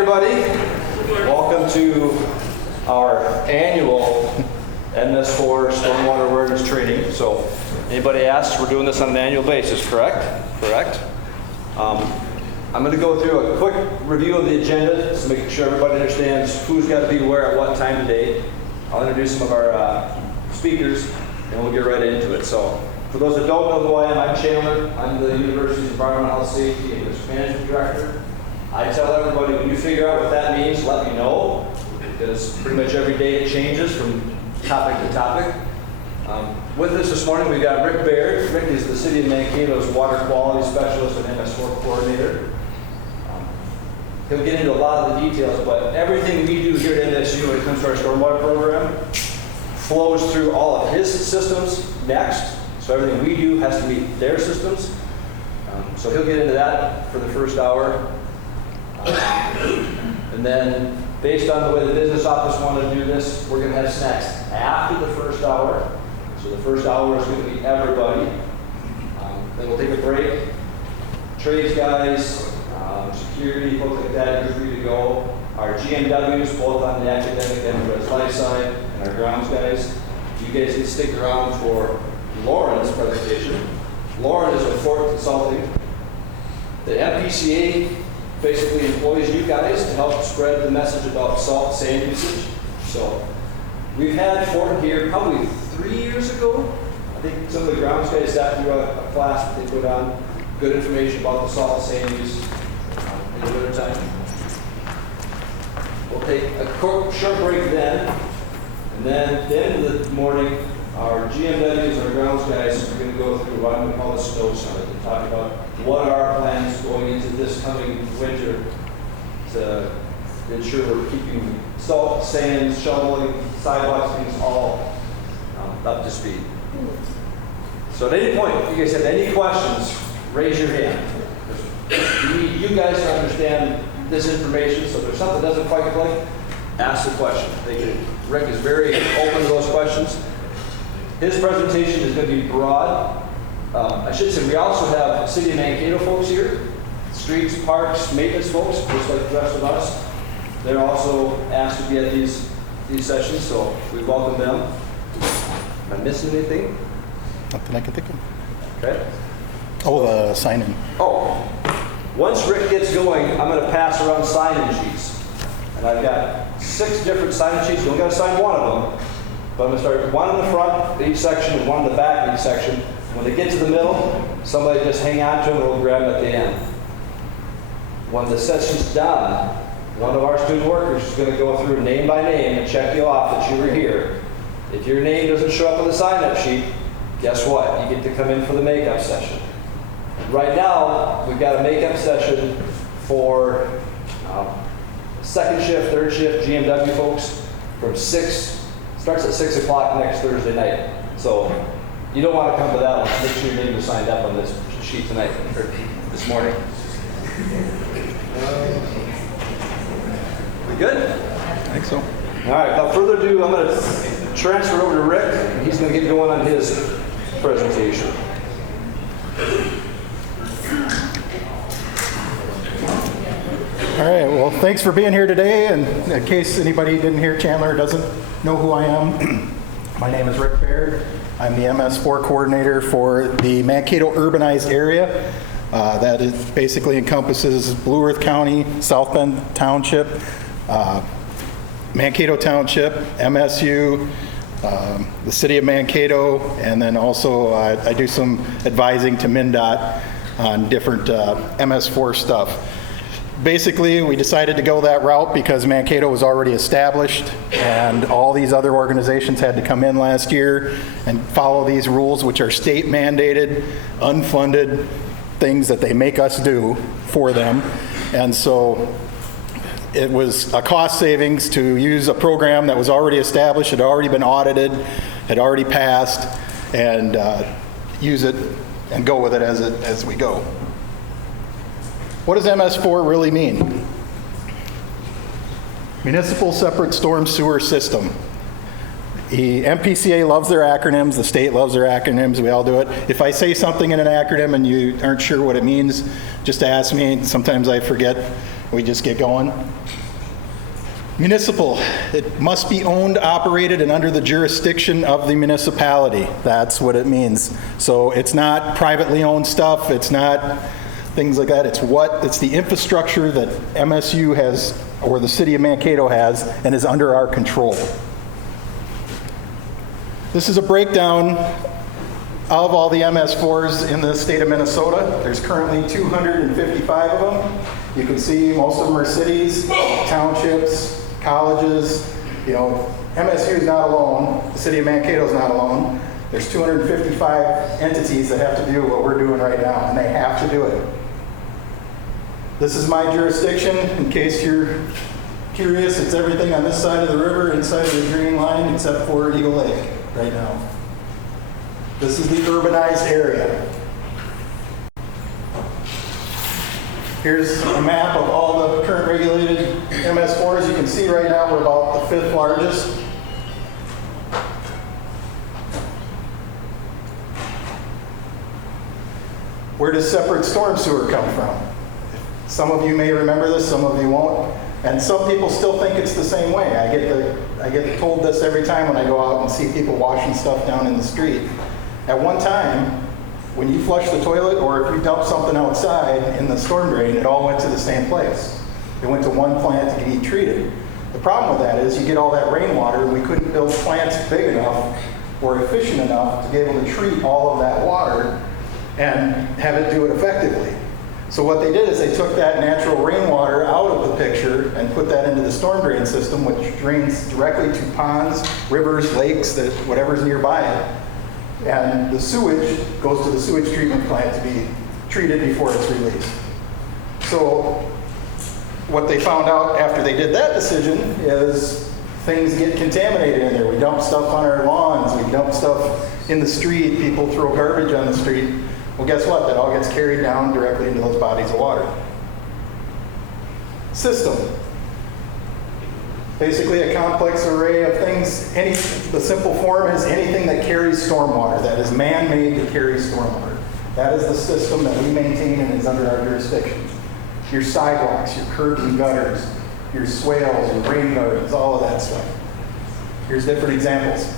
everybody. Welcome to our annual MS4 Stormwater Awareness Training. So, anybody asks, we're doing this on an annual basis, correct? Correct. I'm going to go through a quick review of the agenda, just making sure everybody understands who's got to be where at what time today. I'll introduce some of our speakers, and we'll get right into it. So, for those that don't know who I am, I'm Chandler. I'm the University's Environmental Health Safety and Risk Management Director. I tell everybody, when you figure out what that means, let me know, because pretty much every day it changes from topic to topic. With us this morning, we've got Rick Baird. Rick is the City of Mankato's Water Quality Specialist and MS4 Coordinator. He'll get into a lot of the details, but everything we do here at MSU when it comes to our stormwater program flows through all of his systems next. So everything we do has to meet their systems. So he'll get into that for the first hour. And then, based on the way the business office wanted to do this, we're going to have snacks after the first hour. So the first hour is going to be everybody. Then we'll take a break. Trades guys, security, folks like that, you're free to go. Our GMWs, both on the academic and the life side, and our grounds guys. You guys can stick around for Lauren's presentation. Lauren is with Fort Consulting. The MPCA basically employs you guys to help spread the message about salt sand usage. So we've had Fort here probably 3 years ago. I think some of the grounds guys sat through a class that they put on good information about the salt sand use in the winter time. We'll take a short break then, and then at the end of the morning, our GMWs and our grounds guys are going to go through what I'm going to call the snow summit and talk about what are our plans going into this coming winter to ensure we're keeping salt, sand, shoveling, sidewalks, things all up to speed. So at any point, if you guys have any questions, raise your hand. We need you guys to understand this information, so if there's something that doesn't quite click, ask the question. Rick is very open to those questions. His presentation is going to be broad. I should say we also have City of Mankato folks here, streets, parks, maintenance folks, just like the rest of us. They're also asked to be at these sessions, so we welcome them. Am I missing anything? Nothing I can think of. Okay. Oh, the sign-in. Oh, once Rick gets going, I'm going to pass around sign-in sheets. And I've got 6 different sign-in sheets. You only got to sign one of them. But I'm going to start one in the front of each section and one in the back of each section. When they get to the middle, somebody just hang on to them and we'll grab them at the end. When the session's done, one of our student workers is going to go through name by name and check you off that you were here. If your name doesn't show up on the sign-up sheet, guess what? You get to come in for the makeup session. Right now, we've got a makeup session for second shift, third shift GMW folks from 6. Starts at 6 o'clock next Thursday night. So you don't want to come to that one. Make sure your name is signed up on this sheet tonight, or this morning. We good? I think so. All right, without further ado, I'm going to transfer over to Rick, and he's going to get going on his presentation. All right, well, thanks for being here today. And in case anybody didn't hear, Chandler doesn't know who I am, my name is Rick Baird. I'm the MS4 coordinator for the Mankato urbanized area. That is basically encompasses Blue Earth County, South Bend Township, Mankato Township, MSU, the City of Mankato, and then also I do some advising to MnDOT on different MS4 stuff. Basically, we decided to go that route because Mankato was already established and all these other organizations had to come in last year and follow these rules, which are state mandated, unfunded things that they make us do for them. And so it was a cost savings to use a program that was already established, had already been audited, had already passed, and use it and go with it as we go. What does MS4 really mean? Municipal Separate Storm Sewer System. The MPCA loves their acronyms, the state loves their acronyms, we all do it. If I say something in an acronym and you aren't sure what it means, just ask me. Sometimes I forget We just get going. Municipal, it must be owned, operated, and under the jurisdiction of the municipality. That's what it means. So it's not privately owned stuff, it's not things like that. It's the infrastructure that MSU has, or the city of Mankato has, and is under our control. This is a breakdown of all the MS4s in the state of Minnesota. There's currently 255 of them. You can see most of them are cities, townships, colleges. You know, MSU is not alone. The city of Mankato is not alone. There's 255 entities that have to do what we're doing right now, and they have to do it. This is my jurisdiction. In case you're curious, it's everything on this side of the river, inside of the green line, except for Eagle Lake right now. This is the urbanized area. Here's a map of all the current regulated MS4s. You can see right now we're about the 5th largest. Where does separate storm sewer come from? Some of you may remember this, some of you won't. And some people still think it's the same way. I get told this every time when I go out and see people washing stuff down in the street. At one time, when you flush the toilet or if you dump something outside in the storm drain, it all went to the same place. It went to one plant to be treated. The problem with that is you get all that rainwater, and we couldn't build plants big enough or efficient enough to be able to treat all of that water and have it do it effectively. So what they did is they took that natural rainwater out of the picture and put that into the storm drain system, which drains directly to ponds, rivers, lakes, whatever's nearby it. And the sewage goes to the sewage treatment plant to be treated before it's released. So what they found out after they did that decision is things get contaminated in there. We dump stuff on our lawns, we dump stuff in the street, people throw garbage on the street. Well, guess what? That all gets carried down directly into those bodies of water. System. Basically a complex array of things. The simple form is anything that carries stormwater, that is man-made to carry stormwater. That is the system that we maintain and is under our jurisdiction. Your sidewalks, your curbs and gutters, your swales, your rain gardens, all of that stuff. Here's different examples.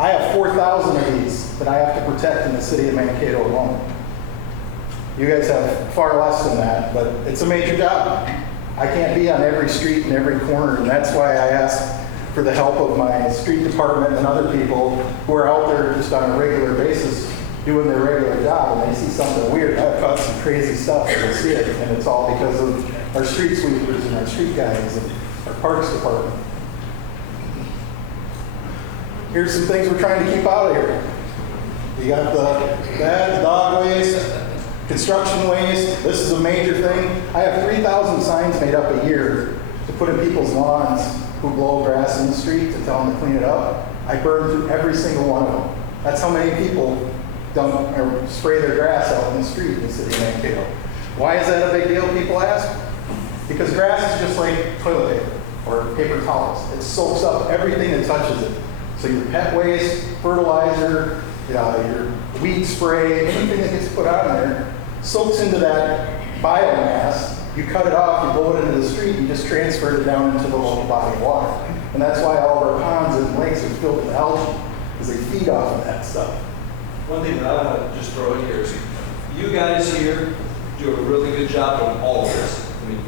I have 4,000 of these that I have to protect in the city of Mankato alone. You guys have far less than that, but it's a major job. I can't be on every street and every corner, and that's why I ask for the help of my street department and other people who are out there just on a regular basis doing their regular job, and they see something weird. I've caught some crazy stuff, and they see it, and it's all because of our street sweepers and our street guys and our parks department. Here's some things we're trying to keep out of here. You got the dog waste, construction waste. This is a major thing. I have 3,000 signs made up a year to put in people's lawns who blow grass in the street to tell them to clean it up. I burn through every single one of them. That's how many people dump or spray their grass out in the street in the city of Mankato. Why is that a big deal, people ask? Because grass is just like toilet paper or paper towels. It soaks up everything that touches it. So your pet waste, fertilizer, your weed spray, anything that gets put out in there soaks into that biomass. You cut it off, you blow it into the street, you just transfer it down into the local body of water. And that's why all of our ponds and lakes are filled with algae, because they feed off of that stuff. One thing that I want to just throw in here is you guys here do a really good job on all of this. I mean,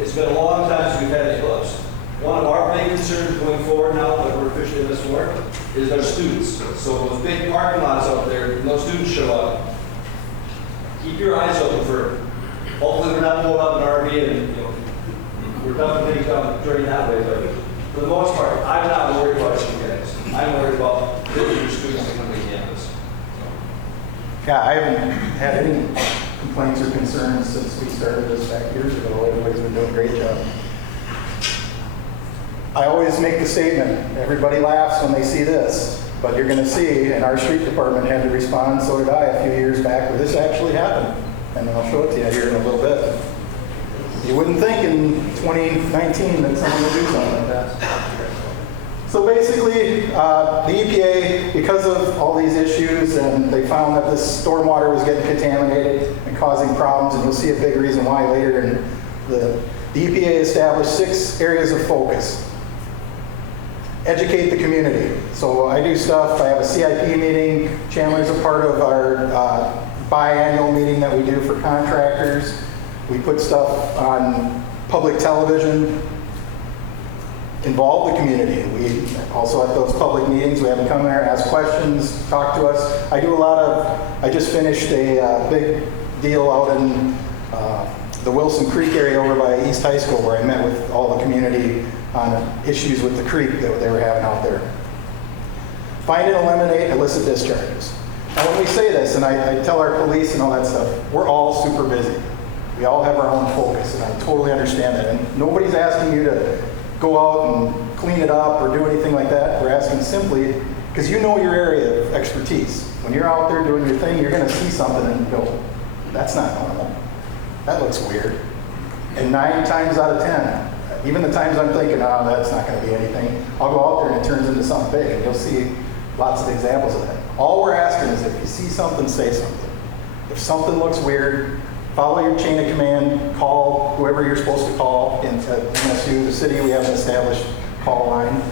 it's been a long time since we've had any clubs. One of our big concerns going forward now that we're officially in this work is our students. So those big parking lots out there, no students show up. Keep your eyes open for, hopefully we're not pulling up an RV and we're dumping things down during that way, but for the most part, I'm not worried about you guys. I'm worried about your students that come to campus. Yeah, I haven't had any complaints or concerns since we started this back years ago. Everybody's been doing a great job. I always make the statement, everybody laughs when they see this, but you're going to see, and our street department had to respond, so did I a few years back, where this actually happened. And I'll show it to you here in a little bit. You wouldn't think in 2019 that someone would do something like that. So basically, the EPA, because of all these issues, and they found that this stormwater was getting contaminated and causing problems, and you'll see a big reason why later in The EPA established 6 areas of focus. Educate the community. So I do stuff, I have a CIP meeting, Chandler's a part of our biannual meeting that we do for contractors. We put stuff on public television, involve the community. We also at those public meetings, we have them come there, ask questions, talk to us. I just finished a big deal out in the Wilson Creek area over by East High School where I met with all the community on issues with the creek that they were having out there. Find and eliminate illicit discharges. Now when we say this, and I tell our police and all that stuff, we're all super busy. We all have our own focus, and I totally understand that. And nobody's asking you to go out and clean it up or do anything like that. We're asking simply, because you know your area of expertise. When you're out there doing your thing, you're going to see something and go, that's not normal. That looks weird. And 9 times out of 10, even the times I'm thinking, oh, that's not going to be anything, I'll go out there and it turns into something big, and you'll see lots of examples of that. All we're asking is if you see something, say something. If something looks weird, follow your chain of command, call whoever you're supposed to call. In MSU, the city, we have an established call line,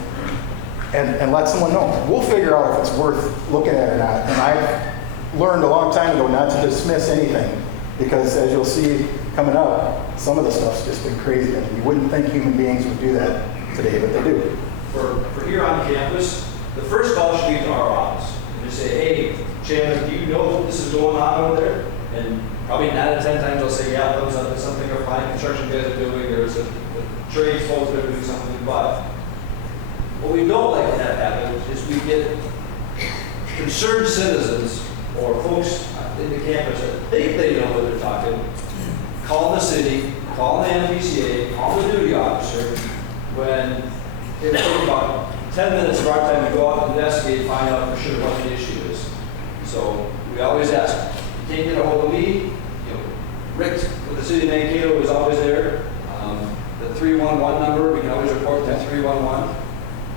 and let someone know. We'll figure out if it's worth looking at or not. And I've learned a long time ago not to dismiss anything, because as you'll see coming up, some of the stuff's just been crazy. I mean, you wouldn't think human beings would do that today, but they do. For here on campus, the first call should be to our office. And just say, hey, Chandler, do you know this is going on over there? And probably 9 out of 10 times I'll say, yeah, thumbs up, it's something our fine construction guys are doing, there's a trades folks that are doing something, but what we don't like to have happen is we get concerned citizens or folks in the campus that think they know what they're talking, call the city, call the MPCA, call the duty officer, when it takes about 10 minutes of our time to go out and investigate, find out for sure what the issue is. So we always ask, you can't get a hold of me, Rick with the city of Mankato is always there. The 311 number, we can always report to 311.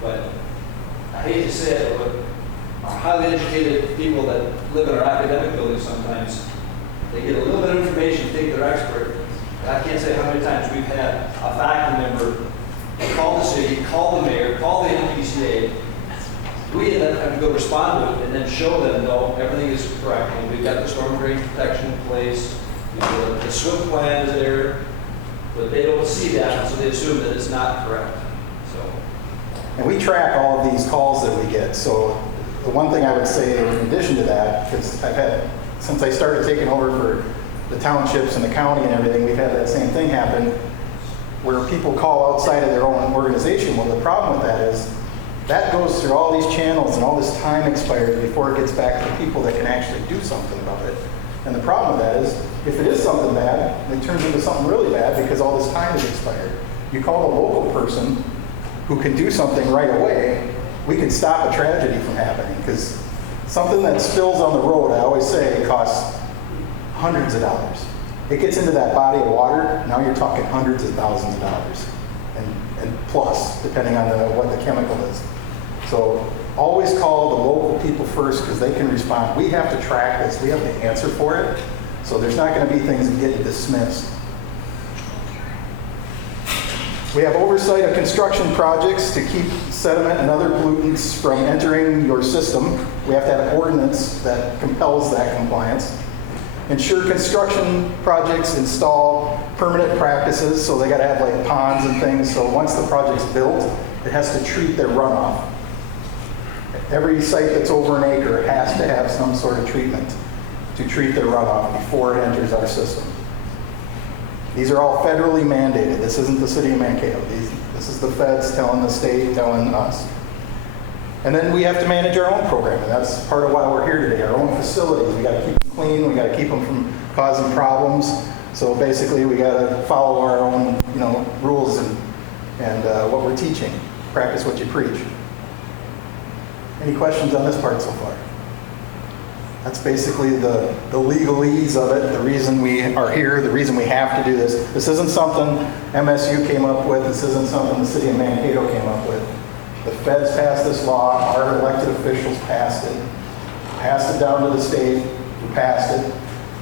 But I hate to say it, but our highly educated people that live in our academic buildings sometimes, they get a little bit of information, think they're expert. And I can't say how many times we've had a faculty member call the city, call the mayor, call the MPCA. We then have to go respond to it and then show them, no, everything is correct. And we've got the storm drain protection in place. The SWIFT plan is there, but they don't see that, so they assume that it's not correct. So, And we track all of these calls that we get. So the one thing I would say in addition to that, because I've had, since I started taking over for the townships and the county and everything, we've had that same thing happen where people call outside of their own organization. Well, the problem with that is that goes through all these channels and all this time expires before it gets back to the people that can actually do something about it. And the problem with that is, if it is something bad, it turns into something really bad because all this time is expired. You call a local person who can do something right away, we can stop a tragedy from happening, because something that spills on the road, I always say, costs hundreds of dollars. It gets into that body of water, now you're talking hundreds of thousands of dollars, and plus, depending on what the chemical is. So always call the local people first, because they can respond. We have to track this, we have the answer for it, so there's not going to be things that get dismissed. We have oversight of construction projects to keep sediment and other pollutants from entering your system. We have to have an ordinance that compels that compliance. Ensure construction projects install permanent practices, so they got to have like ponds and things, so once the project's built, it has to treat their runoff. Every site that's over an acre has to have some sort of treatment to treat their runoff before it enters our system. These are all federally mandated. This isn't the city of Mankato. This is the feds telling the state, telling us. And then we have to manage our own program, and that's part of why we're here today. Our own facilities, we got to keep them clean. We got to keep them from causing problems. So basically, we got to follow our own, rules and what we're teaching. Practice what you preach. Any questions on this part so far? That's basically the legalese of it, the reason we are here, the reason we have to do this. This isn't something MSU came up with. This isn't something the city of Mankato came up with. The feds passed this law. Our elected officials passed it down to the state, who passed it,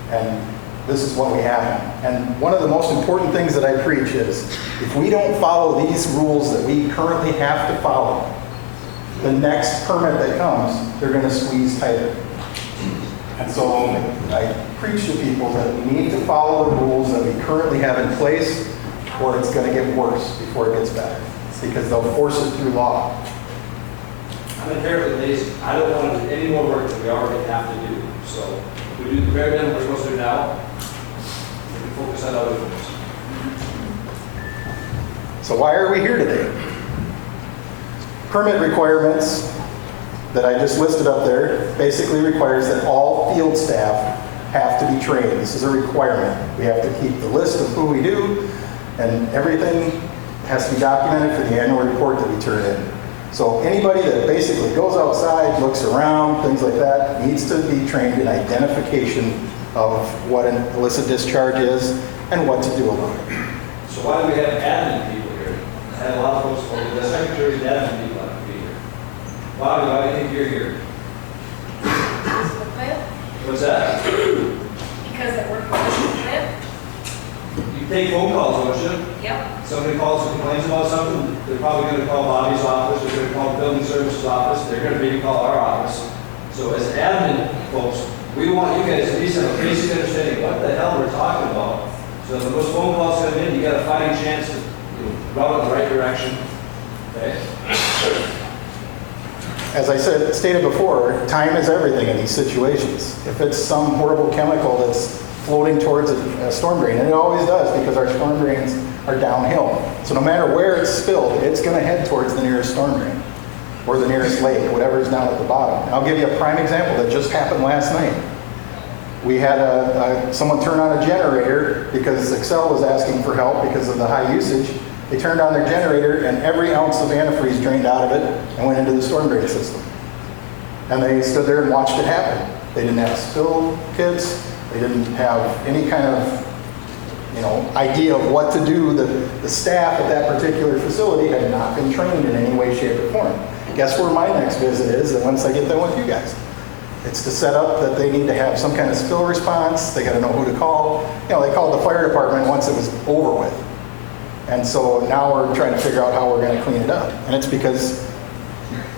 and this is what we have. And one of the most important things that I preach is, if we don't follow these rules that we currently have to follow, the next permit that comes, they're going to squeeze tighter. And so I preach to people that we need to follow the rules that we currently have in place, or it's going to get worse before it gets better, because they'll force it through law. I'm inherently lazy. I don't want to do any more work than we already have to do. So if we do the bare minimum we're supposed to do now, we can focus on other things. So why are we here today? Permit requirements that I just listed up there basically requires that all field staff have to be trained. This is a requirement. We have to keep the list of who we do, and everything has to be documented for the annual report that we turn in. So anybody that basically goes outside, looks around, things like that, needs to be trained in identification of what an illicit discharge is and what to do about it. So why do we have admin people here? I had a lot of folks told me the secretary and admin people have to be here. Why do you think you're here? What's that? Because it worked with. You take phone calls, don't you? Yep. Somebody calls and complains about something, they're probably going to call Bobby's office, they're going to call the building services office, they're going to maybe call our office. So as admin folks, we want you guys to at least have a basic understanding of what the hell we're talking about. So when those phone calls come in, you got a fighting chance to route in the right direction. Okay? As I stated before, time is everything in these situations. If it's some horrible chemical that's floating towards a storm drain, and it always does because our storm drains are downhill. So no matter where it's spilled, it's going to head towards the nearest storm drain or the nearest lake, whatever's down at the bottom. And I'll give you a prime example that just happened last night. We had someone turn on a generator because Excel was asking for help because of the high usage. They turned on their generator and every ounce of antifreeze drained out of it and went into the storm drain system. And they stood there and watched it happen. They didn't have spill kits. They didn't have any kind of idea of what to do. The staff at that particular facility had not been trained in any way, shape, or form. Guess where my next visit is, and once I get done with you guys? It's to set up that they need to have some kind of spill response. They got to know who to call. They called the fire department once it was over with. And so now we're trying to figure out how we're going to clean it up. And it's because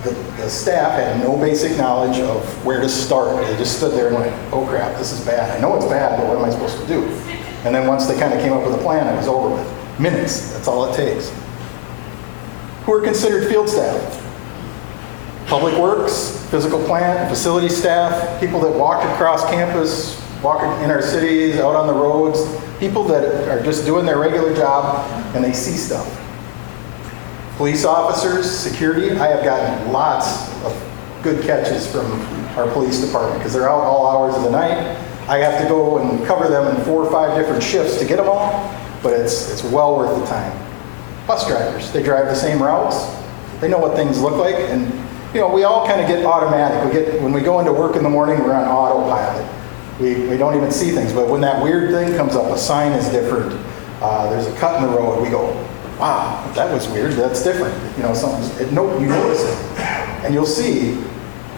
the staff had no basic knowledge of where to start. They just stood there and went, oh crap, this is bad. I know it's bad, but what am I supposed to do? And then once they kind of came up with a plan, it was over with. Minutes, that's all it takes. Who are considered field staff? Public works, physical plant, facility staff, people that walk across campus, walk in our cities, out on the roads, people that are just doing their regular job and they see stuff. Police officers, security, I have gotten lots of good catches from our police department because they're out all hours of the night. I have to go and cover them in 4 or 5 different shifts to get them all, but it's well worth the time. Bus drivers, they drive the same routes. They know what things look like, and we all kind of get automatic. When we go into work in the morning, we're on autopilot. We don't even see things, but when that weird thing comes up, a sign is different, there's a cut in the road, we go, wow, that was weird, that's different. You notice it. And you'll see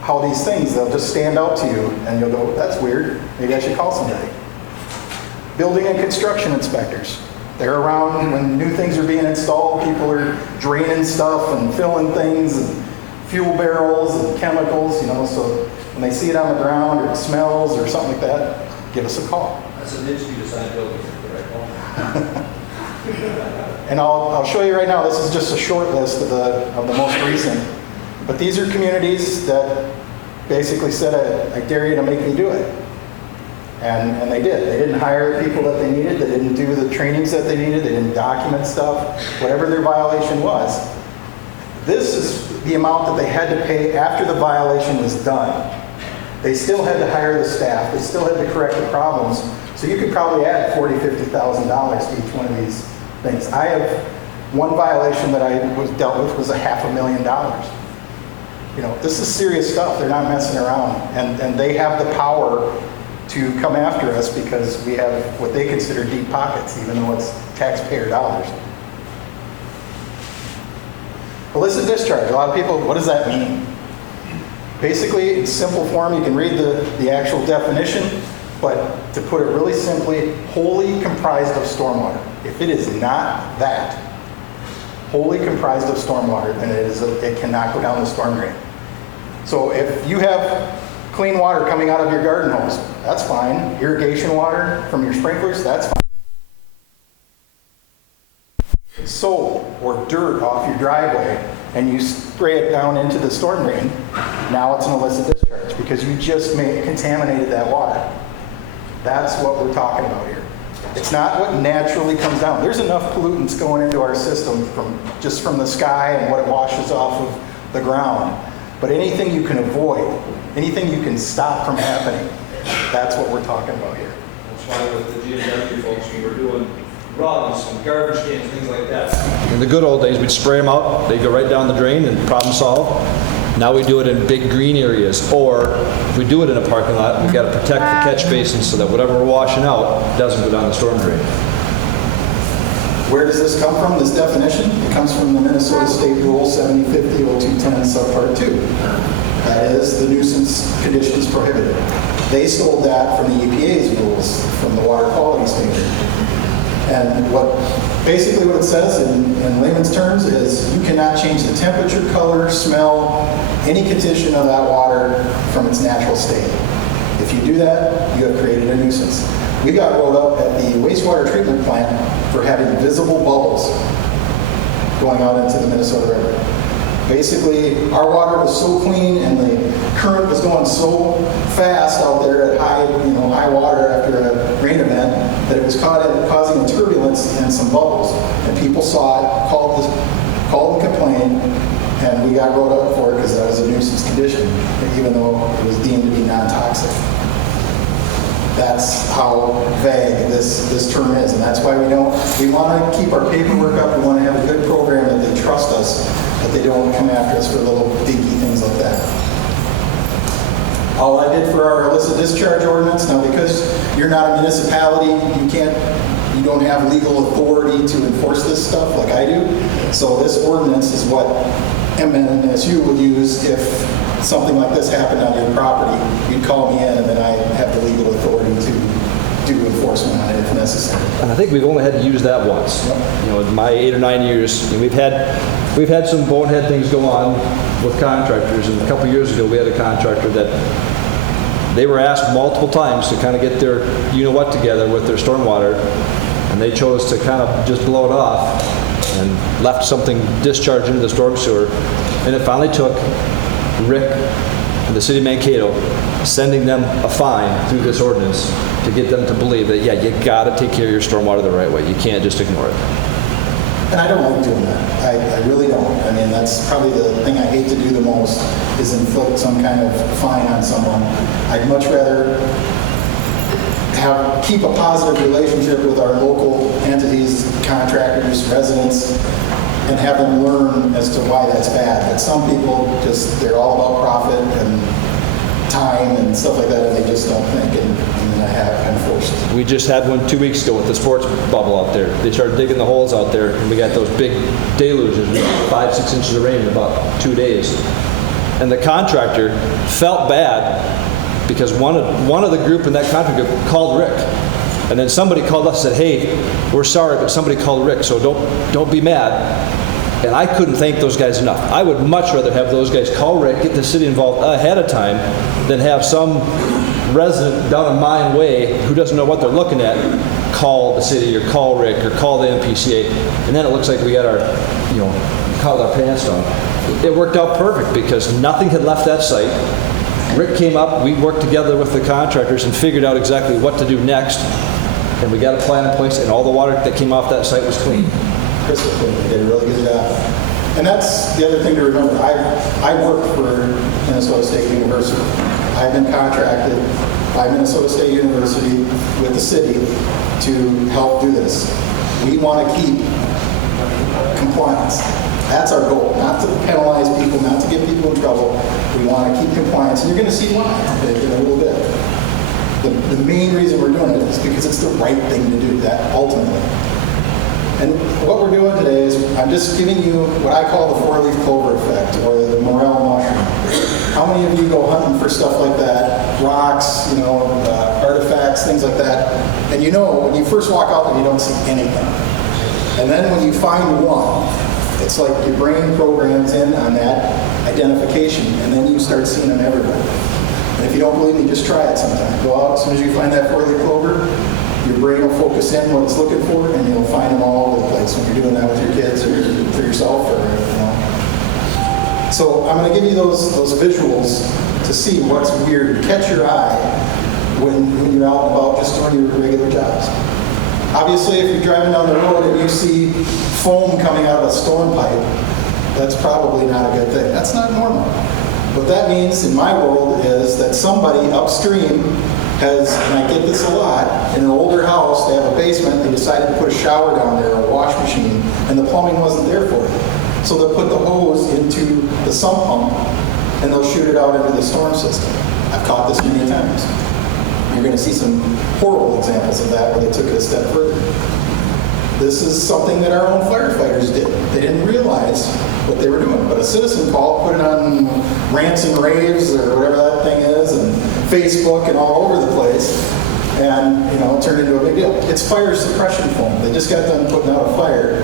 how these things, they'll just stand out to you, and you'll go, that's weird, maybe I should call somebody. Building and construction inspectors. They're around when new things are being installed, people are draining stuff and filling things, and fuel barrels and chemicals, so when they see it on the ground or it smells or something like that, give us a call. That's an niche you decide building, correct? And I'll show you right now, this is just a short list of the most recent. But these are communities that basically said, I dare you to make me do it. And they did. They didn't hire people that they needed. They didn't do the trainings that they needed. They didn't document stuff, whatever their violation was. This is the amount that they had to pay after the violation was done. They still had to hire the staff. They still had to correct the problems. So you could probably add $40,000, $50,000 to each one of these things. I have one violation that I was dealt with was $500,000. This is serious stuff. They're not messing around. And they have the power to come after us because we have what they consider deep pockets, even though it's taxpayer dollars. Illicit discharge. A lot of people, what does that mean? Basically, in simple form, you can read the actual definition. But to put it really simply, wholly comprised of stormwater. If it is not that, wholly comprised of stormwater, then it cannot go down the storm drain. So if you have clean water coming out of your garden hose, that's fine. Irrigation water from your sprinklers, that's fine. Soap or dirt off your driveway and you spray it down into the storm drain, now it's an illicit discharge because you just contaminated that water. That's what we're talking about here. It's not what naturally comes down. There's enough pollutants going into our system just from the sky and what it washes off of the ground. But anything you can avoid, anything you can stop from happening, that's what we're talking about here. That's why with the GMW folks, we were doing rugs and garbage cans, things like that. In the good old days, we'd spray them out, they'd go right down the drain and problem solved. Now we do it in big green areas, or if we do it in a parking lot, we've got to protect the catch basins so that whatever we're washing out doesn't go down the storm drain. Where does this come from, this definition? It comes from the Minnesota State Rule 7050-0210 subpart 2. That is the nuisance conditions prohibited. They stole that from the EPA's rules, from the water quality standard. And basically what it says in layman's terms is you cannot change the temperature, color, smell, any condition of that water from its natural state. If you do that, you have created a nuisance. We got rolled up at the wastewater treatment plant for having visible bubbles going out into the Minnesota River. Basically, our water was so clean and the current was going so fast out there at high water after a rain event that it was causing a turbulence and some bubbles. And people saw it, called and complained, and we got rolled up for it because that was a nuisance condition, even though it was deemed to be non-toxic. That's how vague this term is, and that's why we want to keep our paperwork up. We want to have a good program that they trust us, that they don't come after us for little dinky things like that. All I did for our illicit discharge ordinance, now because you're not a municipality, you don't have legal authority to enforce this stuff like I do. So this ordinance is what MSU would use if something like this happened on your property. You'd call me in and then I have the legal authority to do enforcement on it if necessary. And I think we've only had to use that once. Yep. You know, in my 8 or 9 years, we've had some bonehead things go on with contractors. And a couple years ago, we had a contractor that they were asked multiple times to kind of get their you-know-what together with their stormwater, and they chose to kind of just blow it off and left something discharged into the storm sewer. And it finally took Rick and the city of Mankato sending them a fine through this ordinance to get them to believe that, yeah, you got to take care of your stormwater the right way. You can't just ignore it. And I don't like doing that. I really don't. I mean, that's probably the thing I hate to do the most, is inflict some kind of fine on someone. I'd much rather keep a positive relationship with our local entities, contractors, residents, and have them learn as to why that's bad. But some people they're all about profit and time and stuff like that, and they just don't think, and I'm forced. We just had one 2 weeks ago with the sports bubble out there. They started digging the holes out there, and we got those big deluges, 5-6 inches of rain in about 2 days. And the contractor felt bad because one of the group in that contractor group called Rick. And then somebody called us and said, hey, we're sorry, but somebody called Rick, so don't be mad. And I couldn't thank those guys enough. I would much rather have those guys call Rick, get the city involved ahead of time, than have some resident down in Mine Way who doesn't know what they're looking at call the city or call Rick or call the MPCA. And then it looks like we got our, called our pants down. It worked out perfect because nothing had left that site. Rick came up, we worked together with the contractors and figured out exactly what to do next. And we got a plan in place, and all the water that came off that site was clean. Crystal clean. They did a really good job. And that's the other thing to remember. I work for Minnesota State University. I've been contracted by Minnesota State University with the city to help do this. We want to keep compliance. That's our goal, not to penalize people, not to get people in trouble. We want to keep compliance, and you're going to see why in a little bit. The main reason we're doing it is because it's the right thing to do, that ultimately. And what we're doing today is I'm just giving you what I call the 4-leaf clover effect, or the morel mushroom. How many of you go hunting for stuff like that? Rocks, artifacts, things like that. And when you first walk out there, you don't see anything. And then when you find one, it's like your brain programs in on that identification, and then you start seeing them everywhere. And if you don't believe me, just try it sometime. Go out, as soon as you find that four-leaf clover, your brain will focus in what it's looking for, and you'll find them all over the place when you're doing that with your kids or for yourself. So I'm going to give you those visuals to see what's weird, catch your eye when you're out and about just doing your regular jobs. Obviously, if you're driving down the road and you see foam coming out of a storm pipe, that's probably not a good thing. That's not normal. What that means in my world is that somebody upstream has, and I get this a lot, in an older house, they have a basement, they decided to put a shower down there, or a wash machine, and the plumbing wasn't there for it. So they'll put the hose into the sump pump, and they'll shoot it out into the storm system. I've caught this many times. You're going to see some horrible examples of that where they took it a step further. This is something that our own firefighters did. They didn't realize what they were doing, but a citizen called, put it on rants and raves or whatever that thing is, and Facebook and all over the place, and it turned into a big deal. It's fire suppression foam. They just got done putting out a fire.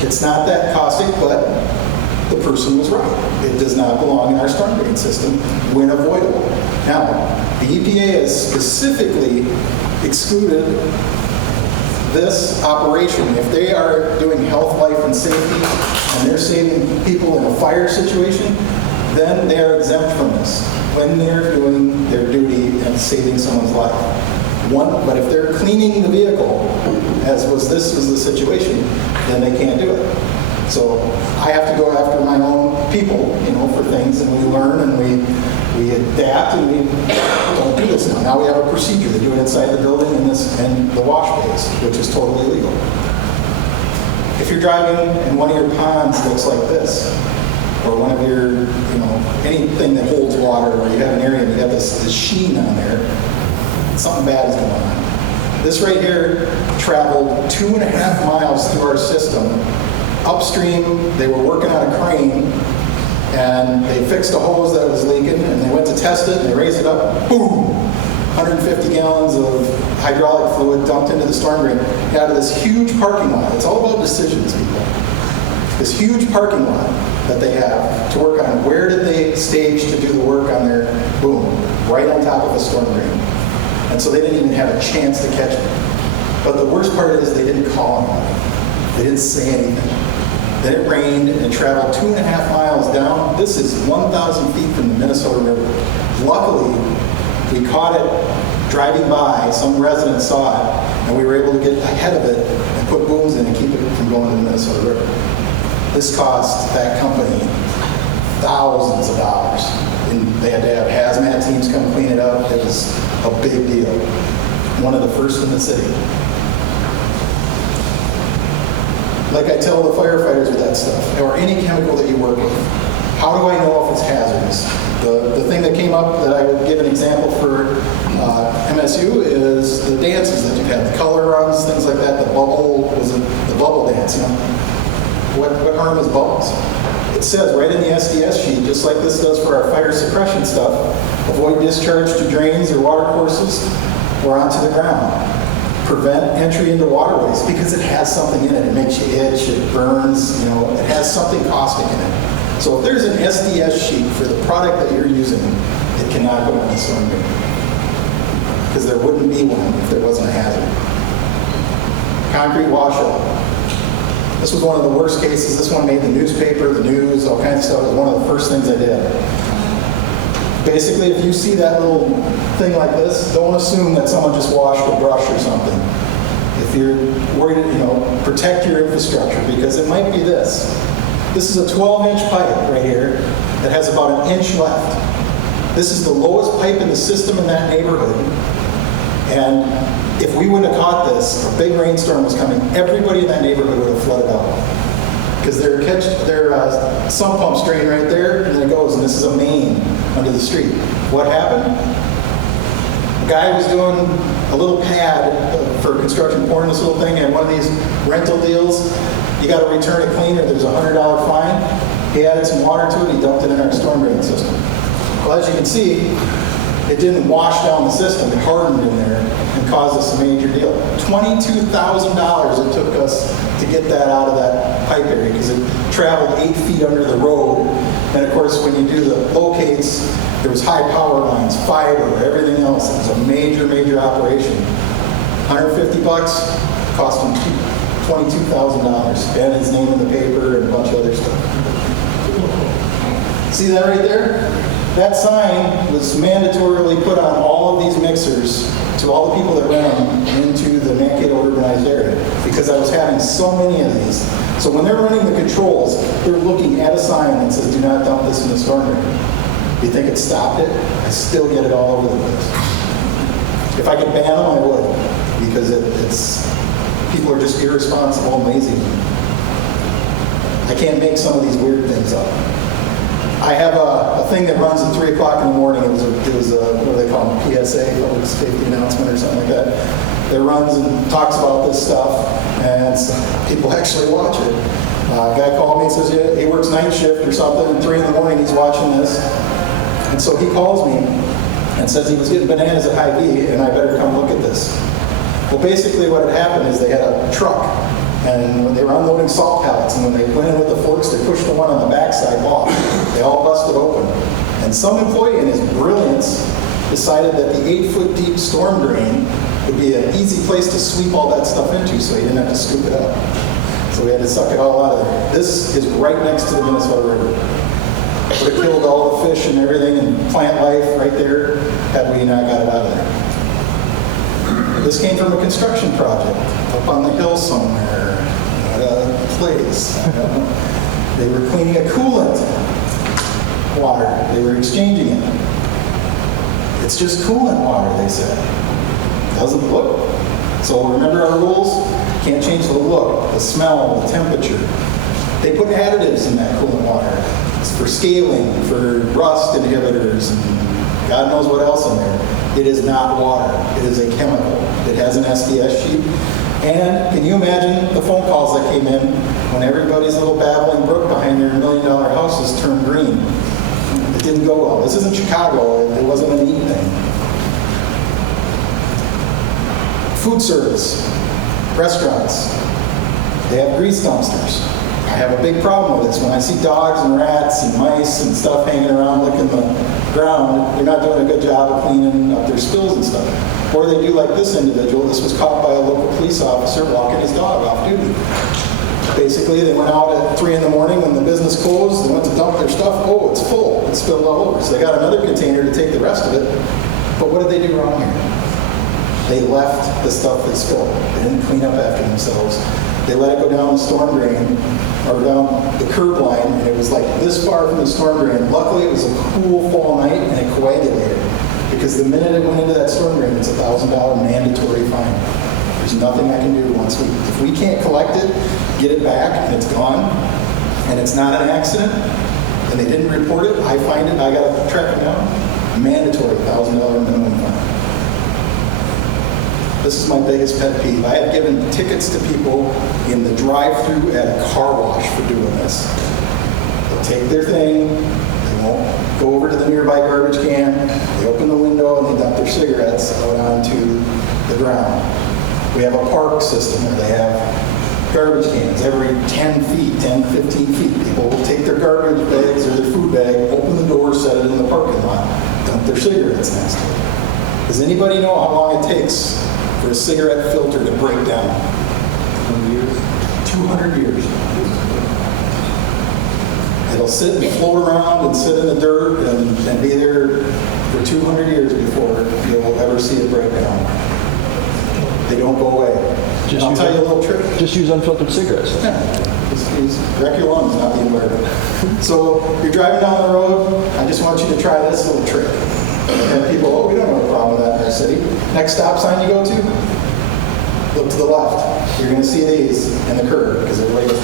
It's not that caustic, but the person was right. It does not belong in our storm drain system when avoidable. Now, the EPA has specifically excluded this operation. If they are doing health, life, and safety, and they're saving people in a fire situation, then they are exempt from this when they're doing their duty and saving someone's life. But if they're cleaning the vehicle, as was the situation, then they can't do it. So I have to go after my own people, for things, and we learn and we adapt, and we don't do this now. Now we have a procedure. They do it inside the building and the wash bays, which is totally illegal. If you're driving and one of your ponds looks like this, or one of your, anything that holds water, or you have an area and you have this sheen on there, something bad is going on. This right here traveled 2.5 miles through our system. Upstream, they were working on a crane, and they fixed a hose that was leaking, and they went to test it, and they raised it up, boom! 150 gallons of hydraulic fluid dumped into the storm drain out of this huge parking lot. It's all about decisions, people. This huge parking lot that they have to work on. Where did they stage to do the work on their boom? Right on top of a storm drain. And so they didn't even have a chance to catch it. But the worst part is they didn't call anyone. They didn't say anything. Then it rained and it traveled 2.5 miles down. This is 1,000 feet from the Minnesota River. Luckily, we caught it driving by. Some residents saw it, and we were able to get ahead of it and put booms in and keep it from going to the Minnesota River. This cost that company thousands of dollars. And they had to have hazmat teams come clean it up. It was a big deal. One of the first in the city. Like I tell the firefighters with that stuff, or any chemical that you work with, how do I know if it's hazardous? The thing that came up that I would give an example for MSU is the dances that you've had, the color runs, things like that. The bubble dance. What harm is bubbles? It says right in the SDS sheet, just like this does for our fire suppression stuff, avoid discharge to drains or water courses or onto the ground. Prevent entry into waterways because it has something in it. It makes you itch, it burns, it has something caustic in it. So if there's an SDS sheet for the product that you're using, it cannot go in the storm drain. Because there wouldn't be one if there wasn't a hazard. Concrete washout. This was one of the worst cases. This one made the newspaper, the news, all kinds of stuff. It was one of the first things I did. Basically, if you see that little thing like this, don't assume that someone just washed a brush or something. If you're worried, protect your infrastructure because it might be this. This is a 12-inch pipe right here that has about 1 inch left. This is the lowest pipe in the system in that neighborhood. And if we wouldn't have caught this, a big rainstorm was coming, everybody in that neighborhood would have flooded out. Because their sump pump's drain right there, and then it goes, and this is a main under the street. What happened? A guy was doing a little pad for construction, pouring this little thing, and one of these rental deals, you got to return it clean or there's a $100 fine. He added some water to it, he dumped it in our storm drain system. Well, as you can see, it didn't wash down the system, it hardened in there and caused us a major deal. $22,000 it took us to get that out of that pipe area because it traveled 8 feet under the road. And of course, when you do the locates, there was high power lines, fiber, everything else. It was a major, major operation. $150 cost him $22,000 and his name in the paper and a bunch of other stuff. See that right there? That sign was mandatorily put on all of these mixers to all the people that ran them into the Mankato urbanized area because I was having so many of these. So when they're running the controls, they're looking at a sign that says, do not dump this in the storm drain. You think it stopped it? I still get it all over the place. If I could ban them, I would, because people are just irresponsible and lazy. I can't make some of these weird things up. I have a thing that runs at 3 o'clock in the morning. It was a what do they call them? PSA, public safety announcement or something like that. That runs and talks about this stuff, and people actually watch it. A guy called me and says, yeah, he works night shift or something, and 3 in the morning he's watching this. And so he calls me and says he was getting bananas at Hy-Vee, and I better come look at this. Well, basically what had happened is they had a truck, and when they were unloading salt pallets, and when they went in with the forks, they pushed the one on the backside off. They all busted open. And some employee in his brilliance decided that the 8-foot deep storm drain would be an easy place to sweep all that stuff into so he didn't have to scoop it up. So we had to suck it all out of there. This is right next to the Minnesota River. Would have killed all the fish and everything and plant life right there had we not got it out of there. This came from a construction project up on the hill somewhere at a place. They were cleaning a coolant water. They were exchanging it. It's just coolant water, they said. Doesn't look. So remember our rules? Can't change the look, the smell, the temperature. They put additives in that coolant water. It's for scaling, for rust inhibitors, and God knows what else in there. It is not water. It is a chemical. It has an SDS sheet. And can you imagine the phone calls that came in when everybody's little babbling brook behind their $1 million houses turned green? It didn't go well. This isn't Chicago. It wasn't a neat thing. Food service, restaurants, they have grease dumpsters. I have a big problem with this. When I see dogs and rats and mice and stuff hanging around licking the ground, they're not doing a good job of cleaning up their spills and stuff. Or they do like this individual. This was caught by a local police officer walking his dog off duty. Basically, they went out at 3 in the morning when the business closed. They went to dump their stuff. Oh, it's full. It's spilled all over. So they got another container to take the rest of it. But what did they do wrong here? They left the stuff that spilled. They didn't clean up after themselves. They let it go down the storm drain, or down the curb line, and it was like this far from the storm drain. Luckily, it was a cool fall night, and it coagulated. Because the minute it went into that storm drain, it's a $1,000 mandatory fine. There's nothing I can do if we can't collect it, get it back, and it's gone, and it's not an accident, and they didn't report it, I find it, I gotta track it down. Mandatory $1,000 minimum fine. This is my biggest pet peeve. I have given tickets to people in the drive-thru at a car wash for doing this. They'll take their thing, they won't go over to the nearby garbage can, they open the window and they dump their cigarettes out onto the ground. We have a park system where they have garbage cans every 10 feet, 10, 15 feet. People will take their garbage bags or their food bag, open the door, set it in the parking lot, dump their cigarettes next to it. Does anybody know how long it takes for a cigarette filter to break down? 200 years. 200 years. It'll sit and float around and sit in the dirt and be there for 200 years before you'll ever see it break down. They don't go away. I'll tell you a little trick. Just use unfiltered cigarettes. Yeah. Just wreck your lungs, not the environment. So you're driving down the road. I just want you to try this little trick. And people, oh, we don't have a problem with that in our city. Next stop sign you go to, look to the left. You're going to see these in the curb because everybody,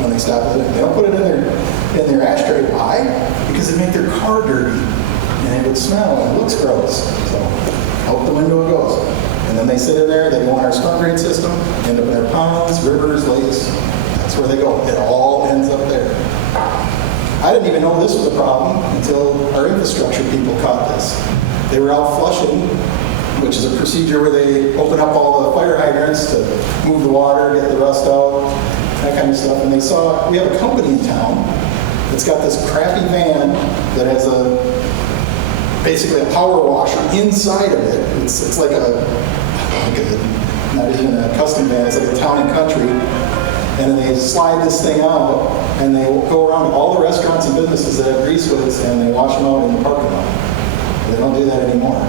when they stop, they don't put it in their ashtray. Why? Because they make their car dirty and it would smell and it looks gross. So out the window it goes. And then they sit in there. They go in our storm drain system, end up in their ponds, rivers, lakes. That's where they go. It all ends up there. I didn't even know this was a problem until our infrastructure people caught this. They were out flushing, which is a procedure where they open up all the fire hydrants to move the water, get the rust out, that kind of stuff. And they saw, we have a company in town that's got this crappy van that has basically a power washer inside of it. It's like not even a custom van, it's like a town and country. And then they slide this thing out, and they go around to all the restaurants and businesses that have grease hoods, and they wash them out in the parking lot. They don't do that anymore.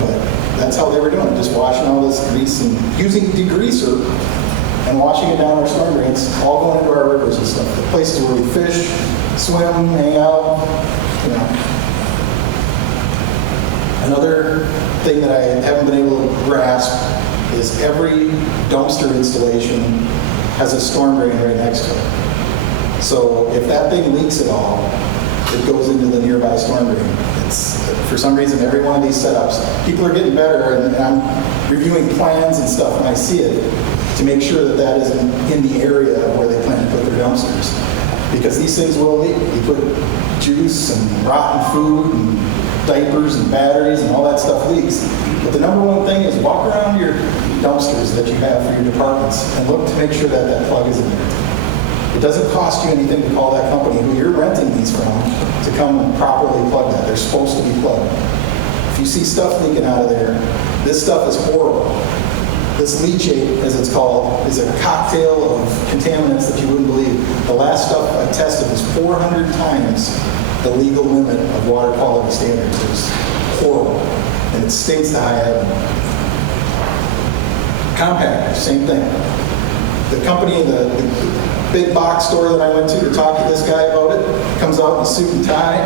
But that's how they were doing it, just washing all this grease and using degreaser and washing it down our storm drains, all going into our rivers and stuff. The places where we fish, swim, hang out, you know. Another thing that I haven't been able to grasp is every dumpster installation has a storm drain right next to it. So if that thing leaks at all, it goes into the nearby storm drain. It's, for some reason, every one of these setups, people are getting better, and I'm reviewing plans and stuff when I see it to make sure that that isn't in the area where they plan to put their dumpsters. Because these things will leak. You put juice and rotten food and diapers and batteries and all that stuff leaks. But the number one thing is walk around your dumpsters that you have for your departments and look to make sure that that plug is in there. It doesn't cost you anything to call that company who you're renting these from to come and properly plug that. They're supposed to be plugged. If you see stuff leaking out of there, this stuff is horrible. This leachate, as it's called, is a cocktail of contaminants that you wouldn't believe. The last stuff I tested was 400 times the legal limit of water quality standards. It was horrible, and it stinks to high heaven. Compactors, same thing. The company, the big box store that I went to talk to this guy about it, comes out in a suit and tie,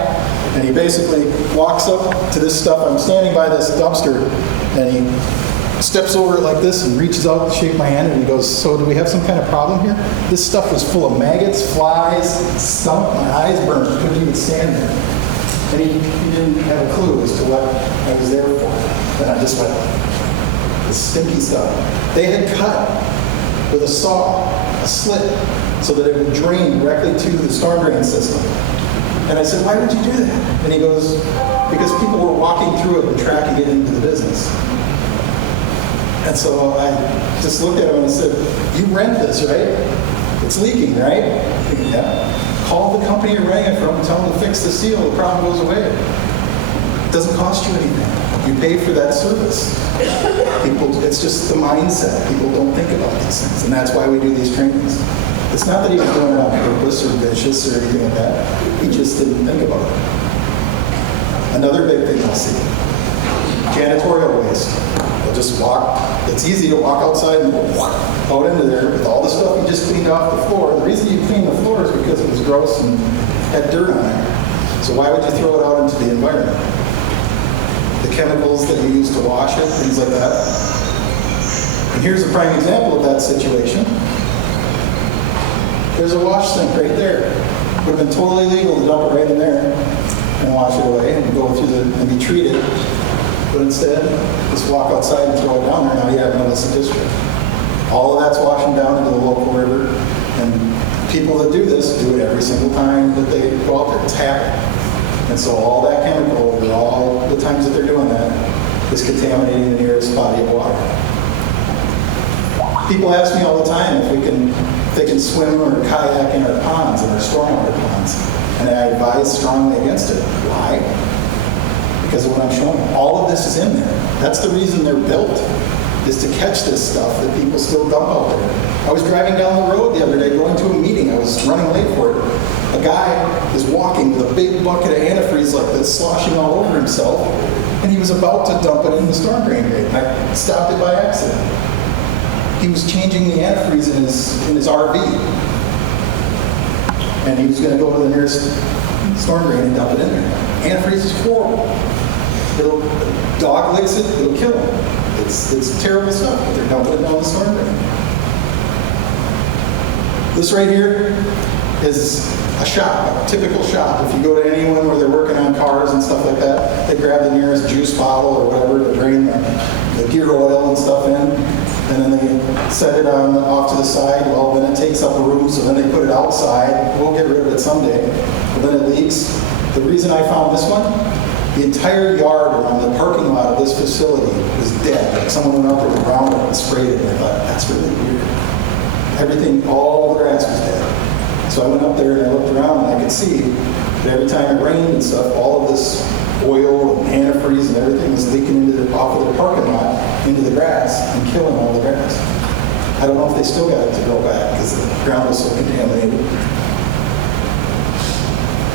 and he basically walks up to this stuff. I'm standing by this dumpster, and he steps over it like this and reaches out to shake my hand, and he goes, "So do we have some kind of problem here?" This stuff was full of maggots, flies, stomach, my eyes burned, couldn't even stand there. And he didn't have a clue as to what I was there for. And I just went, this stinky stuff. They had cut with a saw, a slit, so that it would drain directly to the storm drain system. And I said, "Why would you do that?" And he goes, "Because people were walking through it and tracking it into the business." And so I just looked at him and I said, "You rent this, right? It's leaking, right?" "Yeah." "Call the company you're renting it from and tell them to fix the seal. The problem goes away." It doesn't cost you anything. You pay for that service. People, it's just the mindset. People don't think about these things, and that's why we do these trainings. It's not that he was doing it on purpose or vicious or anything like that. He just didn't think about it. Another big thing I'll see, janitorial waste. They'll just walk. It's easy to walk outside and out into there with all the stuff you just cleaned off the floor. The reason you cleaned the floor is because it was gross and had dirt on it. So why would you throw it out into the environment? The chemicals that you use to wash it, things like that. And here's a prime example of that situation. There's a wash sink right there. Would have been totally legal to dump it right in there and wash it away and go through and be treated. But instead, just walk outside and throw it down there. Now you have no illicit district. All of that's washing down into the local river. And people that do this do it every single time that they go out there. It's happening. And so all that chemical, over all the times that they're doing that, is contaminating the nearest body of water. People ask me all the time if they can swim or kayak in our ponds, in our stormwater ponds. And I advise strongly against it. Why? Because of what I'm showing you. All of this is in there. That's the reason they're built, is to catch this stuff that people still dump out there. I was driving down the road the other day going to a meeting. I was running late for it. A guy is walking with a big bucket of antifreeze like this, sloshing all over himself, and he was about to dump it in the storm drain grate. And I stopped it by accident. He was changing the antifreeze in his RV. And he was going to go to the nearest storm drain and dump it in there. Antifreeze is horrible. Dog licks it, it'll kill him. It's terrible stuff, but they're dumping it down the storm drain. This right here is a shop, a typical shop. If you go to anyone where they're working on cars and stuff like that, they grab the nearest juice bottle or whatever to drain the gear oil and stuff in. and then they set it on off to the side. Well, then it takes up a room, so then they put it outside. We'll get rid of it someday. But then it leaks. The reason I found this one, the entire yard around the parking lot of this facility was dead. Like someone went out there with Roundup and sprayed it, and I thought, that's really weird. Everything, all the grass was dead. So I went up there and I looked around, and I could see that every time it rained and stuff, all of this oil and antifreeze and everything was leaking off of the parking lot into the grass and killing all the grass. I don't know if they still got it to grow back because the ground was so contaminated.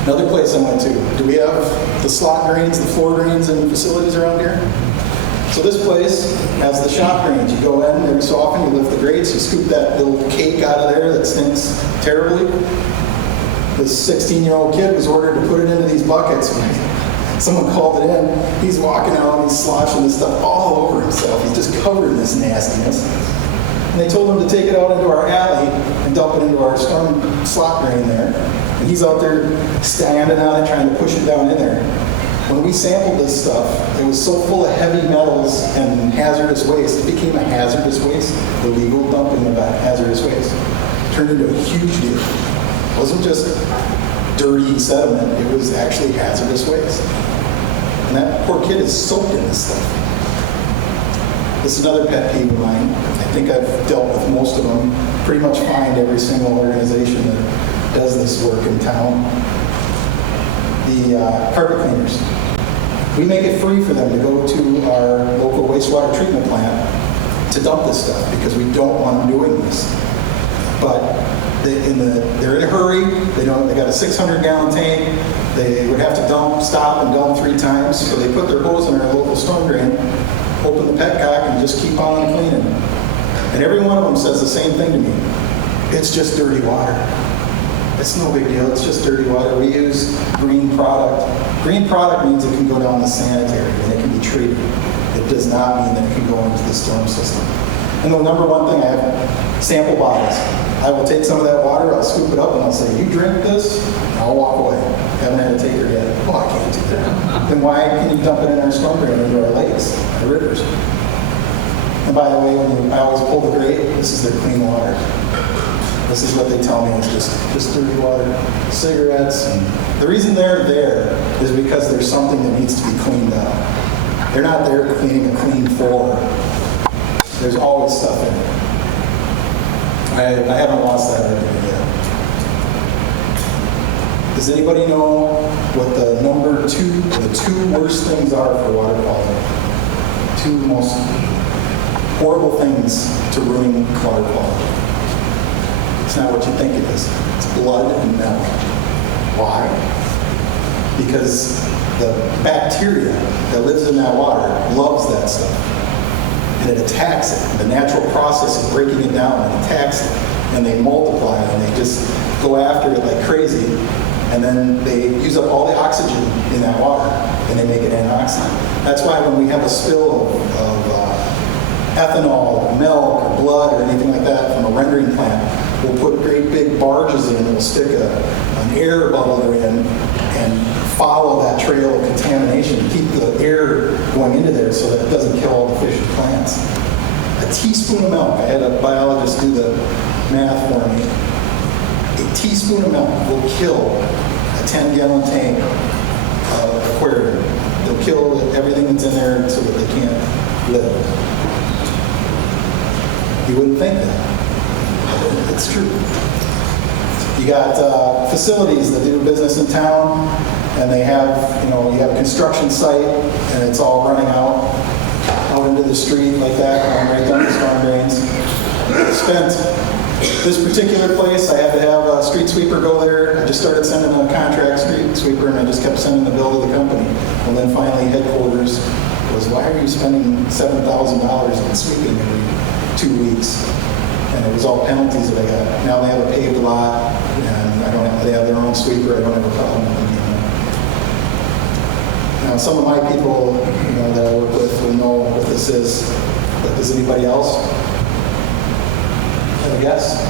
Another place I went to, do we have the slot drains, the floor drains in facilities around here? So this place has the shop drains. You go in every so often, you lift the grates, you scoop that little cake out of there that stinks terribly. This 16-year-old kid was ordered to put it into these buckets. Someone called it in. He's walking out and he's sloshing this stuff all over himself. He's just covered in this nastiness. And they told him to take it out into our alley and dump it into our storm slot drain there. And he's out there standing on it, trying to push it down in there. When we sampled this stuff, it was so full of heavy metals and hazardous waste, it became a hazardous waste. The legal dumping of that hazardous waste turned into a huge deal. It wasn't just dirty sediment, it was actually hazardous waste. And that poor kid is soaked in this stuff. This is another pet peeve of mine. I think I've dealt with most of them. Pretty much find every single organization that does this work in town. The carpet cleaners. We make it free for them to go to our local wastewater treatment plant to dump this stuff because we don't want them doing this. But they're in a hurry. They got a 600-gallon tank. They would have to stop and dump 3 times. So they put their hose in our local storm drain, open the petcock, and just keep on cleaning. And every one of them says the same thing to me. It's just dirty water. It's no big deal. It's just dirty water. We use green product. Green product means it can go down the sanitary and it can be treated. It does not mean that it can go into the storm system. And the number one thing, I have sample bottles. I will take some of that water, I'll scoop it up, and I'll say, you drink this, and I'll walk away. Haven't had a taker yet. Oh, I can't do that. Then why can you dump it in our storm drain into our lakes, our rivers? And by the way, I always pull the grate, this is their clean water. This is what they tell me, it's just dirty water, cigarettes. And the reason they're there is because there's something that needs to be cleaned up. They're not there cleaning a clean floor. There's always stuff in it. I haven't lost that argument yet. Does anybody know what the the 2 worst things are for water quality? 2 most horrible things to ruin water quality. It's not what you think it is. It's blood and milk. Why? Because the bacteria that lives in that water loves that stuff. And it attacks it. The natural process of breaking it down, it attacks it. And they multiply and they just go after it like crazy. And then they use up all the oxygen in that water and they make it antioxidant. That's why when we have a spill of ethanol, or milk, or blood, or anything like that from a rendering plant, we'll put great big barges in and we'll stick an air bubbler in and follow that trail of contamination, keep the air going into there so that it doesn't kill all the fish and plants. A teaspoon of milk, I had a biologist do the math for me. A teaspoon of milk will kill a 10-gallon tank of aquarium. They'll kill everything that's in there so that they can't live. You wouldn't think that. It's true. You got facilities that do business in town, and they have, you have a construction site, and it's all running out into the street like that, going right down the storm drains. I spent this particular place, I had to have a street sweeper go there. I just started sending a contract street sweeper, and I just kept sending the bill to the company. And then finally, headquarters was, why are you spending $7,000 on sweeping every 2 weeks? And it was all penalties that I got. Now they have a paved lot, and they have their own sweeper. I don't have a problem with them anymore. Now, some of my people, that I work with will know what this is. But does anybody else have a guess?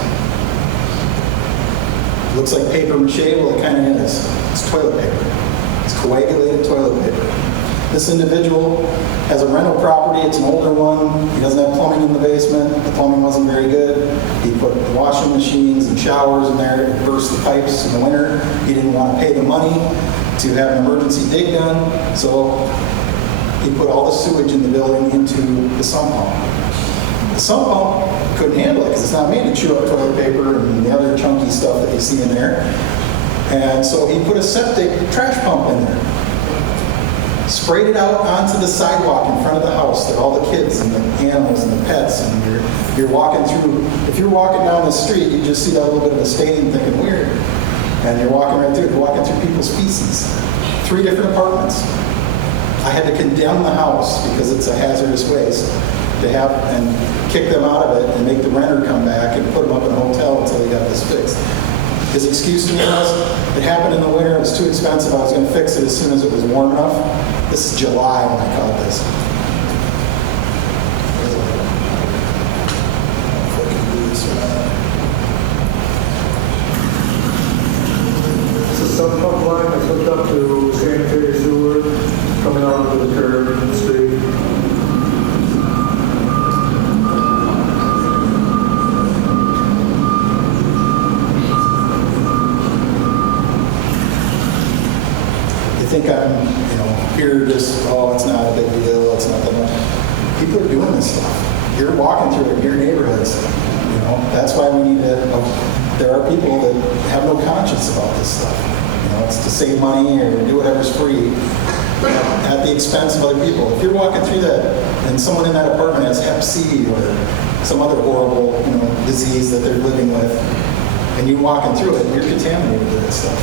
Looks like paper mache. Well, it kind of is. It's toilet paper. It's coagulated toilet paper. This individual has a rental property, it's an older one, he doesn't have plumbing in the basement, the plumbing wasn't very good. He put washing machines and showers in there, it burst the pipes in the winter. He didn't want to pay the money to have an emergency dig done, so he put all the sewage in the building into the sump pump. The sump pump couldn't handle it because it's not made to chew up toilet paper and the other chunky stuff that you see in there. And so he put a septic trash pump in there. Sprayed it out onto the sidewalk in front of the house that all the kids and the animals and the pets, and you're walking through. If you're walking down the street, you just see that little bit of a stain thinking weird. And you're walking right through, you're walking through people's feces. 3 different apartments. I had to condemn the house because it's a hazardous waste to have and kick them out of it and make the renter come back and put them up in a hotel until they got this fixed. His excuse to me was, it happened in the winter, it was too expensive, I was going to fix it as soon as it was warm enough. This is July when I caught this. It's a sub pump line that's hooked up to sanitary sewer coming out of the curb in the street. You think I'm, here just, oh, it's not a big deal, it's not that much. People are doing this stuff. You're walking through your neighborhoods, That's why we need to, there are people that have no conscience about this stuff. It's to save money or do whatever's free at the expense of other people. If you're walking through that and someone in that apartment has Hep C or some other horrible, disease that they're living with, and you're walking through it, you're contaminated with that stuff.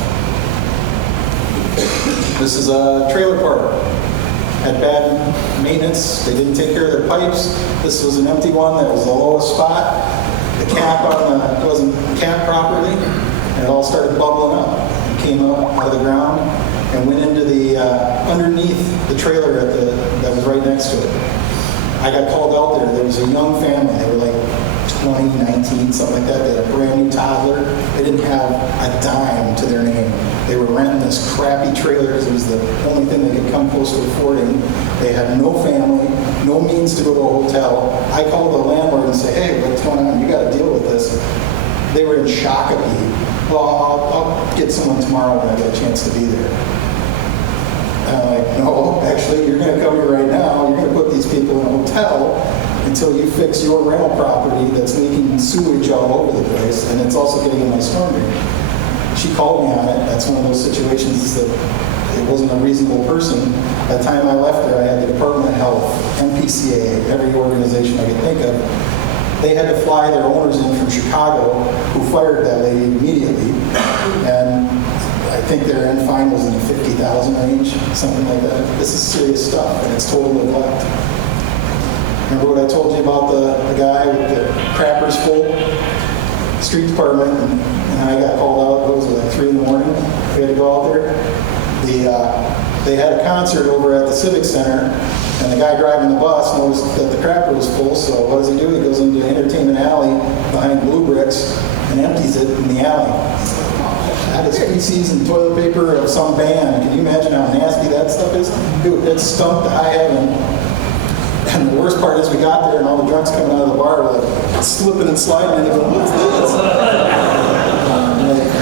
This is a trailer park. Had bad maintenance. They didn't take care of their pipes. This was an empty one that was the lowest spot. The cap it wasn't capped properly, and it all started bubbling up. It came up out of the ground and went into the underneath the trailer that was right next to it. I got called out there. There was a young family. They were like 20, 19, something like that. They had a brand new toddler. They didn't have a dime to their name. They were renting this crappy trailer because it was the only thing they could come close to affording. They had no family, no means to go to a hotel. I called the landlord and said, hey, what's going on? You got to deal with this. They were in shock of me. Well, I'll get someone tomorrow when I get a chance to be there. And I'm like, no, actually, you're going to come here right now. You're going to put these people in a hotel until you fix your rental property that's leaking sewage all over the place, and it's also getting in my storm drain. She called me on it. That's one of those situations that it wasn't a reasonable person. By the time I left there, I had the Department of Health, MPCA, every organization I could think of. They had to fly their owners in from Chicago, who fired that lady immediately. And I think their end fine was in the 50,000 range, something like that. This is serious stuff, and it's total neglect. Remember what I told you about the guy with the crappers full? Street department, and I got called out, it was like 3 in the morning. We had to go out there. They had a concert over at the Civic Center, and the guy driving the bus noticed that the crapper was full, so what does he do? He goes into Entertainment Alley behind Blue Bricks and empties it in the alley. That is feces and toilet paper of some band. Can you imagine how nasty that stuff is? Dude, it stunk to high heaven. And the worst part is we got there and all the drunks coming out of the bar were like slipping and sliding and going, what's this?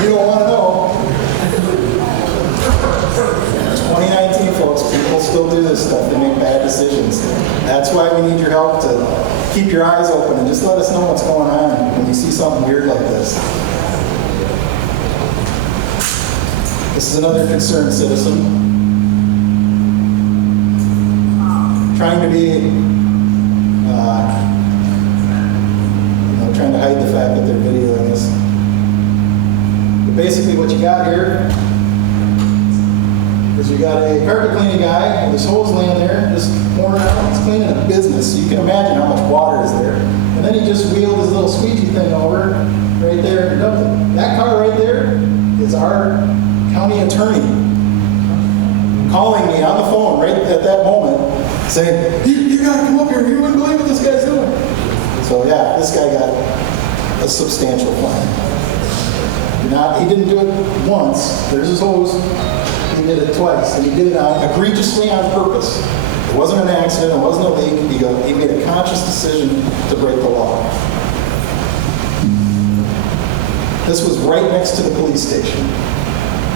You don't want to know. 2019, folks, people still do this stuff. They make bad decisions. That's why we need your help to keep your eyes open and just let us know what's going on when you see something weird like this. This is another concerned citizen. Trying to be, trying to hide the fact that they're videoing this. But basically what you got here is you got a carpet cleaning guy with his hose laying there, just pouring out. He's cleaning a business, so you can imagine how much water is there. And then he just wheeled his little squeegee thing over right there and dumped it. That car right there is our county attorney calling me on the phone right at that moment, saying, you gotta come up here, you wouldn't believe what this guy's doing. So yeah, this guy got a substantial fine. He didn't do it once. There's his hose. He did it twice, and he did it egregiously on purpose. It wasn't an accident, it wasn't a leak. He made a conscious decision to break the law. This was right next to the police station.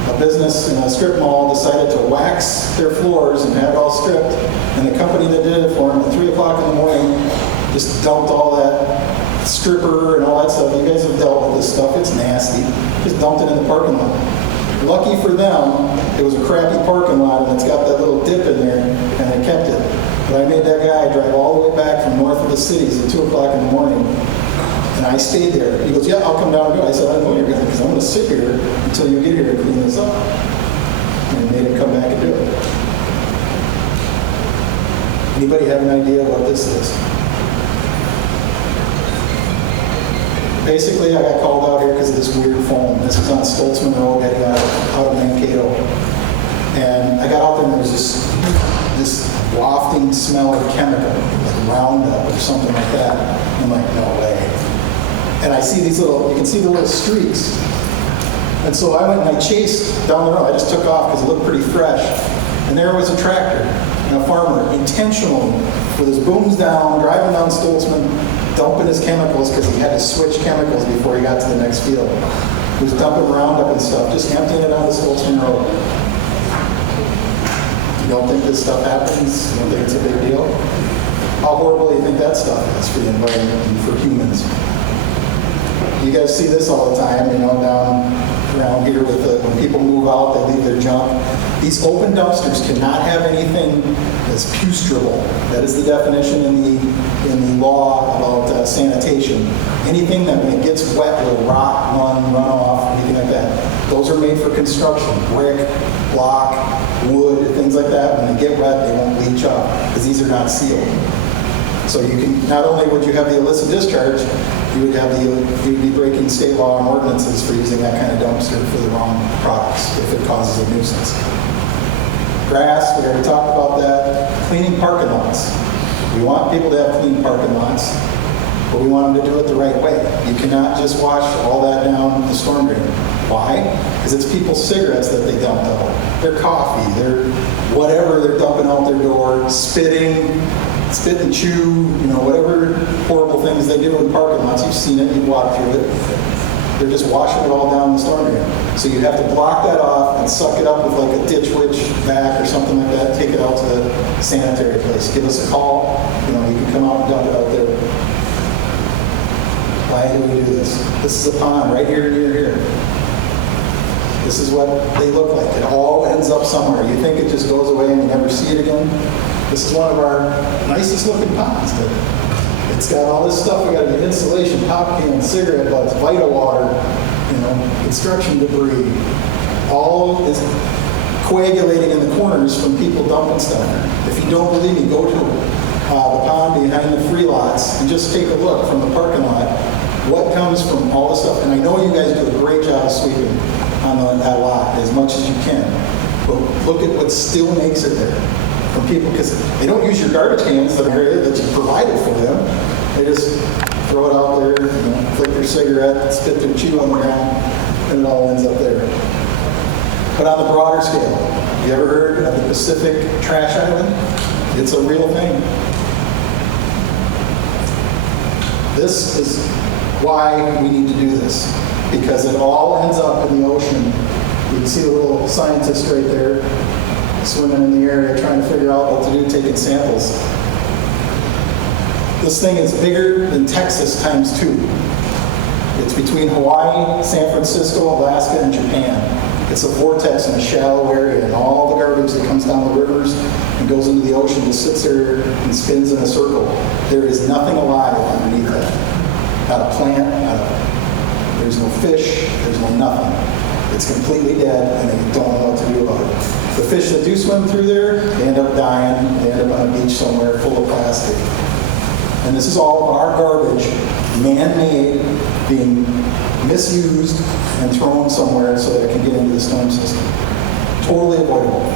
A business in a strip mall decided to wax their floors and have it all stripped, and the company that did it for them at 3 o'clock in the morning just dumped all that stripper and all that stuff. You guys have dealt with this stuff, it's nasty. Just dumped it in the parking lot. Lucky for them, it was a crappy parking lot and it's got that little dip in there, and they kept it. But I made that guy drive all the way back from north of the cities at 2 o'clock in the morning, and I stayed there. He goes, yeah, I'll come down and do it. I said, I know you're going to, because I'm going to sit here until you get here to clean this up. And I made him come back and do it. Anybody have an idea what this is? Basically, I got called out here because of this weird foam. This was on Stoltzman Road heading out of Mankato. And I got out there and there was this wafting smell of chemical, like Roundup or something like that. I'm like, no way. And I see these little, you can see the little streaks. And so I went and I chased down the road. I just took off because it looked pretty fresh. And there was a tractor and a farmer intentionally, with his booms down, driving down Stoltzman, dumping his chemicals because he had to switch chemicals before he got to the next field. He was dumping Roundup and stuff, just emptying it on the Stoltzman Road. You don't think this stuff happens? You don't think it's a big deal? How horrible do you think that stuff is for the environment and for humans? You guys see this all the time, you know, down around here with when people move out, they leave their junk. These open dumpsters cannot have anything that's pustrable. That is the definition in the law about sanitation. Anything that when it gets wet will rot, run off, anything like that. Those are made for construction, brick, block, wood, things like that. When they get wet, they won't leach up because these are not sealed. So you can, not only would you have the illicit discharge, you would be breaking state law and ordinances for using that kind of dumpster for the wrong products if it causes a nuisance. Grass, we already talked about that. Cleaning parking lots. We want people to have clean parking lots, but we want them to do it the right way. You cannot just wash all that down the storm drain. Why? Because it's people's cigarettes that they dumped out. Their coffee, their whatever they're dumping out their door, spit and chew, you know, whatever horrible things they do in parking lots. You've seen it, you've walked through it. They're just washing it all down the storm drain. So you have to block that off and suck it up with like a ditch witch vac or something like that, take it out to the sanitary place. Give us a call, you know, you can come out and dump it out there. Why do we do this? This is a pond right here near here. This is what they look like. It all ends up somewhere. You think it just goes away and you never see it again? This is one of our nicest looking ponds. It's got all this stuff. We got the insulation, pop cans, cigarette butts, Vita water, you know, construction debris. All is coagulating in the corners from people dumping stuff. If you don't believe me, go to the pond behind the free lots and just take a look from the parking lot. What comes from all this stuff? And I know you guys do a great job of sweeping on that lot as much as you can. But look at what still makes it there. From people, because they don't use your garbage cans that you provided for them. They just throw it out there, you know, flick their cigarette, spit their chew on the ground, and it all ends up there. But on the broader scale, you ever heard of the Pacific Trash Island? It's a real thing. This is why we need to do this, because it all ends up in the ocean. You can see the little scientist right there, swimming in the area trying to figure out what to do, taking samples. This thing is bigger than Texas times 2. It's between Hawaii, San Francisco, Alaska, and Japan. It's a vortex in a shallow area, and all the garbage that comes down the rivers and goes into the ocean just sits there and spins in a circle. There is nothing alive underneath that. Not a plant, there's no fish, there's no nothing. It's completely dead, and they don't know what to do about it. The fish that do swim through there, they end up dying. They end up on a beach somewhere full of plastic. And this is all of our garbage, man-made, being misused and thrown somewhere so that it can get into the storm system. Totally avoidable.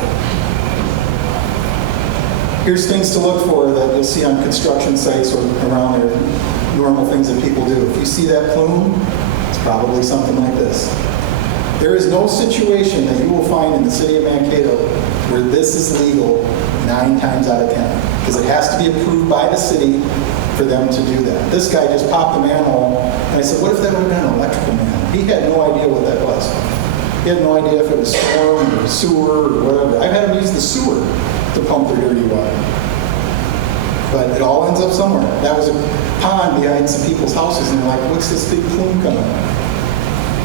Here's things to look for that you'll see on construction sites or around there, normal things that people do. If you see that plume, it's probably something like this. There is no situation that you will find in the city of Mankato where this is legal 9 times out of 10. Because it has to be approved by the city for them to do that. This guy just popped the manhole, and I said, what if that would have been an electrical manhole? He had no idea what that was. He had no idea if it was storm or sewer or whatever. I've had him use the sewer to pump their dirty water. But it all ends up somewhere. That was a pond behind some people's houses, and they're like, what's this big plume coming?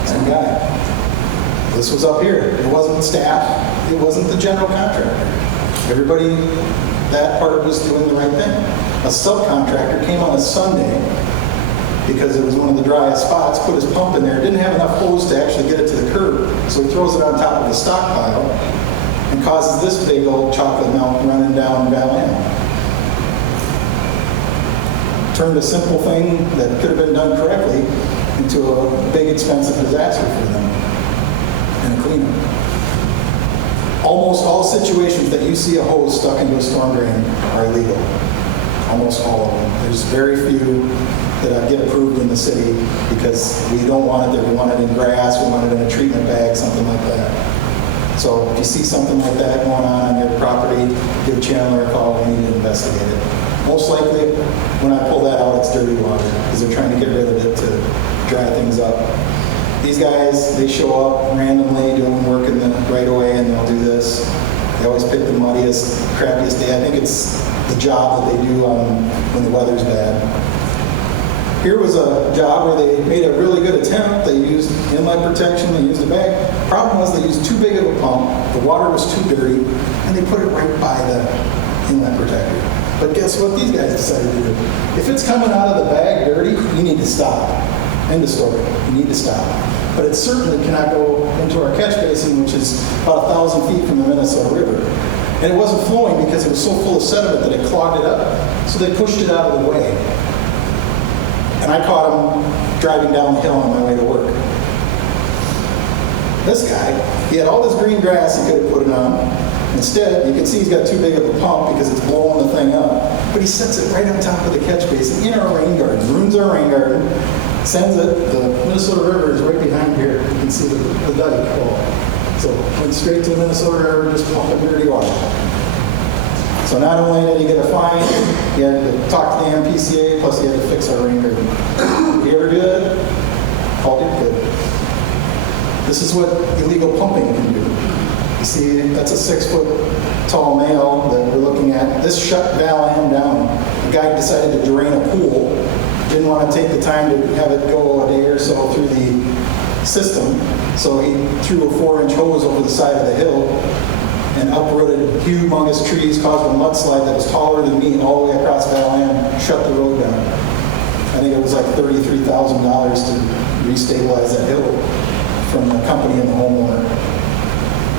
Some guy. This was up here. It wasn't staff. It wasn't the general contractor. Everybody, that part was doing the right thing. A subcontractor came on a Sunday because it was one of the driest spots, put his pump in there, didn't have enough hose to actually get it to the curb, so he throws it on top of the stockpile and causes this big old chocolate mountain running down Valley. Turned a simple thing that could have been done correctly into a big expensive disaster for them and a cleanup. Almost all situations that you see a hose stuck into a storm drain are illegal. Almost all of them. There's very few that get approved in the city because we don't want it there. We want it in grass, we want it in a treatment bag, something like that. So if you see something like that going on your property, give Chandler a call, we need to investigate it. Most likely, when I pull that out, it's dirty water because they're trying to get rid of it to dry things up. These guys, they show up randomly doing work in the right away and they'll do this. They always pick the muddiest, crappiest day. I think it's the job that they do when the weather's bad. Here was a job where they made a really good attempt. They used inlet protection, they used a bag. Problem was they used too big of a pump, the water was too dirty, and they put it right by the inlet protector. But guess what these guys decided to do? If it's coming out of the bag dirty, you need to stop. End of story. You need to stop. But it certainly cannot go into our catch basin, which is about 1,000 feet from the Minnesota River. And it wasn't flowing because it was so full of sediment that it clogged it up. So they pushed it out of the way. And I caught him driving down the hill on my way to work. This guy, he had all this green grass he could have put it on. Instead, you can see he's got too big of a pump because it's blowing the thing up. But he sets it right on top of the catch basin in our rain garden, ruins our rain garden, sends it. The Minnesota River is right behind here. You can see the dike. So went straight to the Minnesota River, just pumping dirty water. So not only did he get a fine, he had to talk to the MPCA, plus he had to fix our rain garden. Did he ever do that? All did good. This is what illegal pumping can do. You see, that's a 6-foot tall male that we're looking at. This shut Val Am down. The guy decided to drain a pool. Didn't want to take the time to have it go a day or so through the system. So he threw a 4-inch hose over the side of the hill and uprooted humongous trees, caused a mudslide that was taller than me all the way across Val Am, shut the road down. I think it was like $33,000 to restabilize that hill from the company and the homeowner.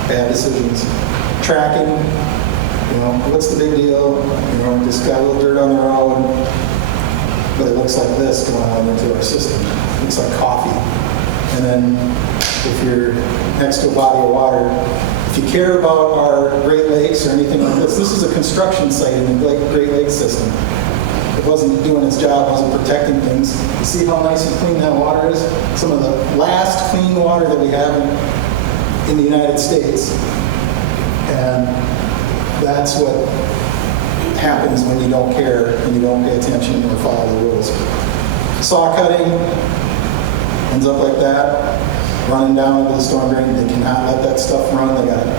Bad decisions. Tracking, what's the big deal? Just got a little dirt on the road, but it looks like this going on into our system. It looks like coffee. And then if you're next to a body of water, if you care about our Great Lakes or anything like this is a construction site in the Great Lakes system. It wasn't doing its job, wasn't protecting things. You see how nice and clean that water is? Some of the last clean water that we have in the United States. And that's what happens when you don't care and you don't pay attention or follow the rules. Saw cutting ends up like that, running down into the storm drain. They cannot let that stuff run. They got to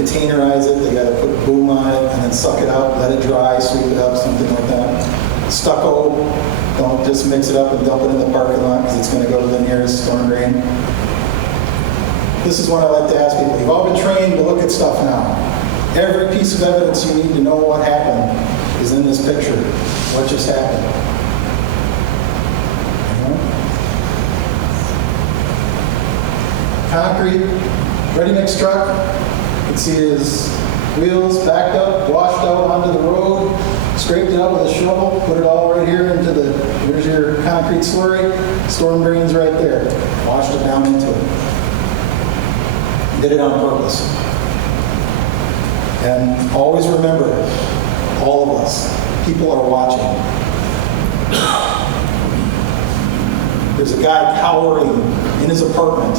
containerize it. They got to put boom on it and then suck it up, let it dry, sweep it up, something like that. Stucco, don't just mix it up and dump it in the parking lot because it's going to go to the nearest storm drain. This is what I like to ask people. You've all been trained to look at stuff now. Every piece of evidence you need to know what happened is in this picture. What just happened? Concrete, ready-mix truck. You can see his wheels backed up, washed out onto the road, scraped it out with a shovel, put it all right here into here's your concrete slurry, storm drains right there. Washed it down into it. Did it on purpose. And always remember, all of us, people are watching. There's a guy cowering in his apartment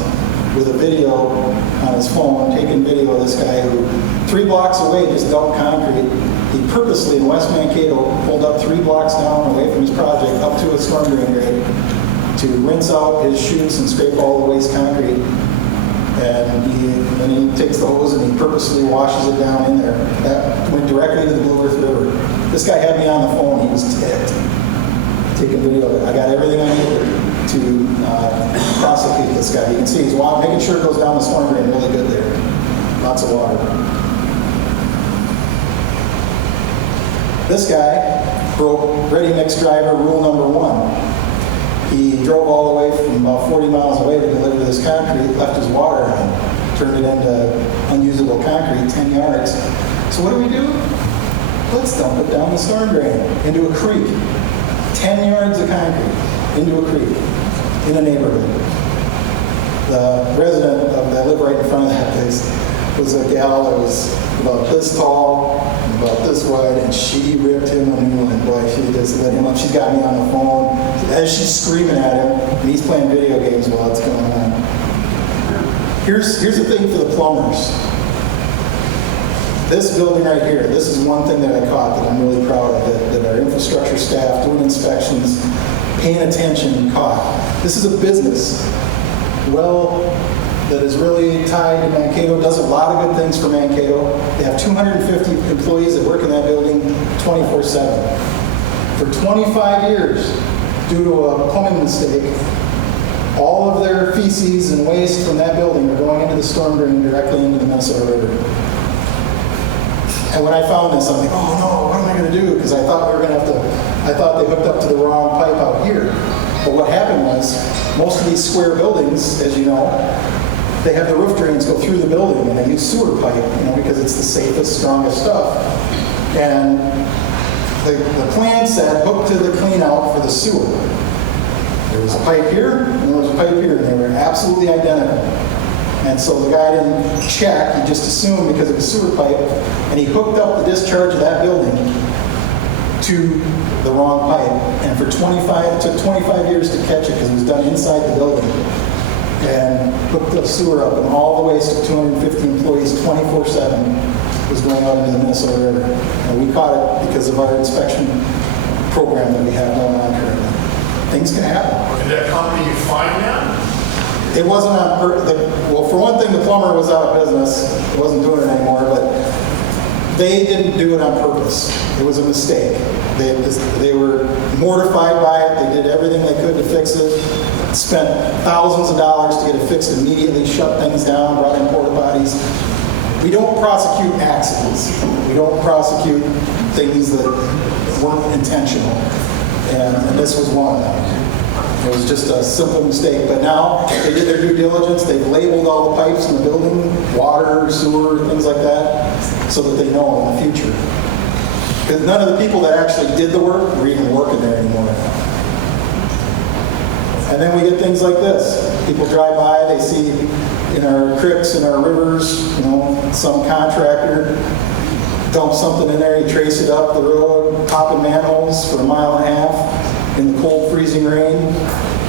with a video on his phone, taking video of this guy who 3 blocks away just dumped concrete. He purposely in West Mankato pulled up 3 blocks down away from his project up to a storm drain grate to rinse out his chutes and scrape all the waste concrete. And then he takes the hose and he purposely washes it down in there. That went directly to the Blue Earth River. This guy had me on the phone. He was ticked. Taking video of it. I got everything I needed to prosecute this guy. You can see he's making sure it goes down the storm drain really good there. Lots of water. This guy broke ready mix driver rule number 1. He drove all the way from about 40 miles away to deliver this concrete, left his water on, turned it into unusable concrete, 10 yards. So what do? Let's dump it down the storm drain into a creek. 10 yards of concrete into a creek in a neighborhood. The resident that lived right in front of that place was a gal that was about this tall, about this wide, and she ripped him a new one. Boy, she just lit him up. She's got me on the phone as she's screaming at him, and he's playing video games while it's going on. Here's the thing for the plumbers. This building right here, this is one thing that I caught that I'm really proud of, that our infrastructure staff doing inspections, paying attention, caught. This is a business, that is really tied to Mankato, does a lot of good things for Mankato. They have 250 employees that work in that building 24/7. For 25 years, due to a plumbing mistake, all of their feces and waste from that building are going into the storm drain directly into the Minnesota River. And when I found this, I'm like, oh no, what am I going to do? Because I thought I thought they hooked up to the wrong pipe out here. But what happened was, most of these square buildings, as you know, they have the roof drains go through the building, and they use sewer pipe, because it's the safest, strongest stuff. And the plan said hook to the clean out for the sewer. There was a pipe here, and there was a pipe here, and they were absolutely identical. And so the guy didn't check, he just assumed because it was sewer pipe, and he hooked up the discharge of that building to the wrong pipe. And it took 25 years to catch it because it was done inside the building. And hooked the sewer up, and all the waste of 250 employees 24/7 was going out into the Minnesota River. And we caught it because of our inspection program that we have going on currently. Things can happen. Did that company you find that? It wasn't on well, for one thing, the plumber was out of business. He wasn't doing it anymore, but they didn't do it on purpose. It was a mistake. They were mortified by it. They did everything they could to fix it. Spent thousands of dollars to get it fixed immediately, shut things down, brought in porta potties. We don't prosecute accidents. We don't prosecute things that weren't intentional. And this was one of them. It was just a simple mistake. But now they did their due diligence. They've labeled all the pipes in the building, water, sewer, things like that, so that they know in the future. Because none of the people that actually did the work were even working there anymore. And then we get things like this. People drive by, they see in our creeks, in our rivers, some contractor dump something in there, you trace it up the road, popping manholes for 1.5 miles in the cold, freezing rain,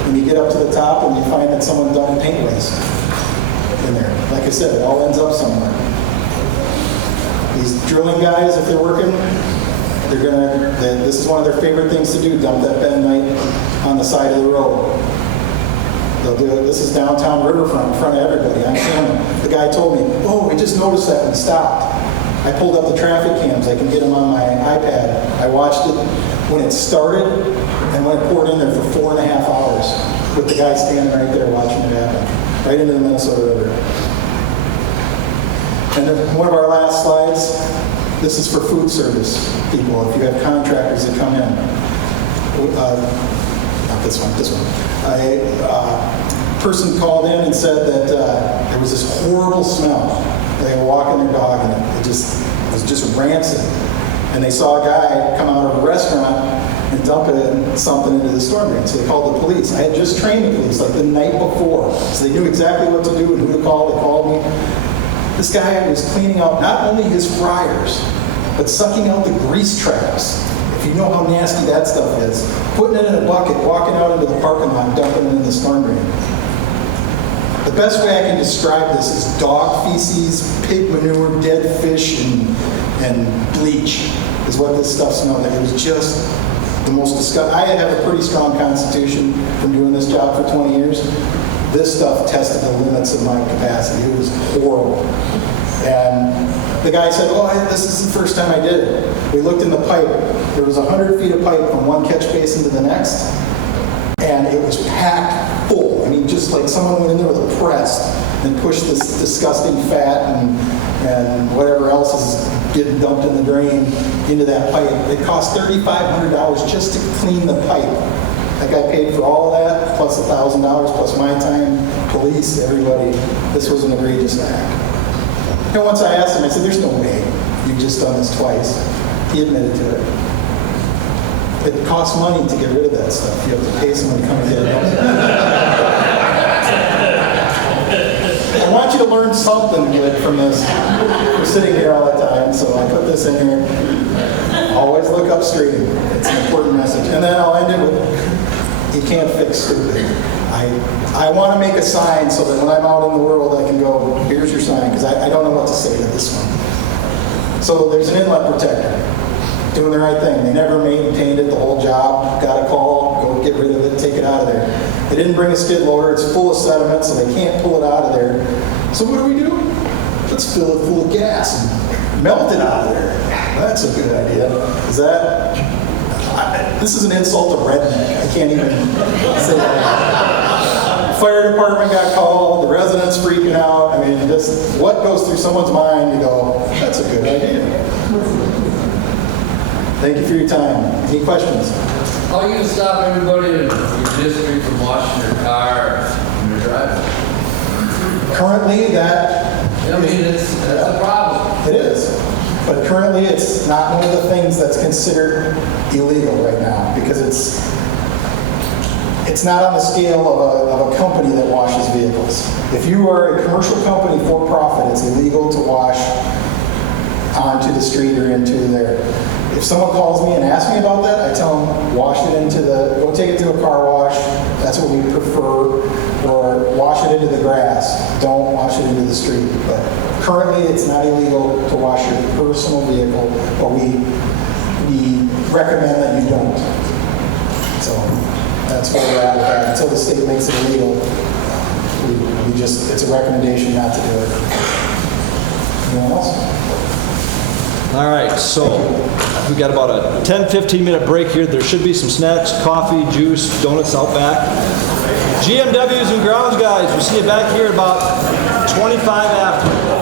and you get up to the top and you find that someone dumped paint waste in there. Like I said, it all ends up somewhere. These drilling guys, if they're working, this is one of their favorite things to do, dump that bentonite on the side of the road. They'll do it. This is downtown Riverfront in front of everybody. I'm camera. The guy told me, oh, we just noticed that and stopped. I pulled up the traffic cams. I can get them on my iPad. I watched it when it started and when it poured in there for 4.5 hours with the guy standing right there watching it happen, right into the Minnesota River. And then one of our last slides, this is for food service people. If you have contractors that come in, not this one, this one. A person called in and said that there was this horrible smell. They were walking their dog and it was just rancid. And they saw a guy come out of a restaurant and dump something into the storm drain. So they called the police. I had just trained the police like the night before. So they knew exactly what to do and who to call. They called me. This guy was cleaning out not only his fryers, but sucking out the grease traps. If you know how nasty that stuff is. Putting it in a bucket, walking out into the parking lot, and dumping it in the storm drain. The best way I can describe this is dog feces, pig manure, dead fish, and bleach is what this stuff smelled like. It was just the most disgusting. I have a pretty strong constitution from doing this job for 20 years. This stuff tested the limits of my capacity. It was horrible. And the guy said, oh, this is the first time I did it. We looked in the pipe. There was 100 feet of pipe from one catch basin to the next, and it was packed full. I mean, just like someone went in there with a press and pushed this disgusting fat and whatever else is getting dumped in the drain into that pipe. It cost $3,500 just to clean the pipe. That guy paid for all of that, plus $1,000, plus my time, police, everybody. This was an egregious act. And once I asked him, I said, there's no way you've just done this twice. He admitted to it. It costs money to get rid of that stuff. You have to pay someone to come and get it. I want you to learn something good from this. We're sitting here all the time, so I put this in here. Always look upstream. It's an important message. And then I'll end it with, you can't fix stupid. I want to make a sign so that when I'm out in the world, I can go, here's your sign, because I don't know what to say to this one. So there's an inlet protector. Doing the right thing. They never maintained it the whole job. Got a call, go get rid of it, take it out of there. They didn't bring a skid loader. It's full of sediment, so they can't pull it out of there. So what do? Let's fill it full of gas and melt it out of there. That's a good idea. This is an insult to redneck. I can't even say that. Fire department got called. The residents freaking out. I mean, just what goes through someone's mind to go, that's a good idea. Thank you for your time. Any questions? How are you going to stop everybody in your district from washing their car when they're driving? Currently, that's I mean, that's a problem. It is. But currently, it's not one of the things that's considered illegal right now because it's not on the scale of a company that washes vehicles. If you are a commercial company for profit, it's illegal to wash onto the street or into there. If someone calls me and asks me about that, I tell them, go take it to a car wash. That's what we prefer. Or wash it into the grass. Don't wash it into the street. But currently, it's not illegal to wash your personal vehicle, but we recommend that you don't. So that's where we're at with that. Until the state makes it illegal, it's a recommendation not to do it. Anyone else? All right, so we got about a 10-15 minute break here. There should be some snacks, coffee, juice, donuts out back. GMWs and grounds guys, we'll see you back here about 25 after.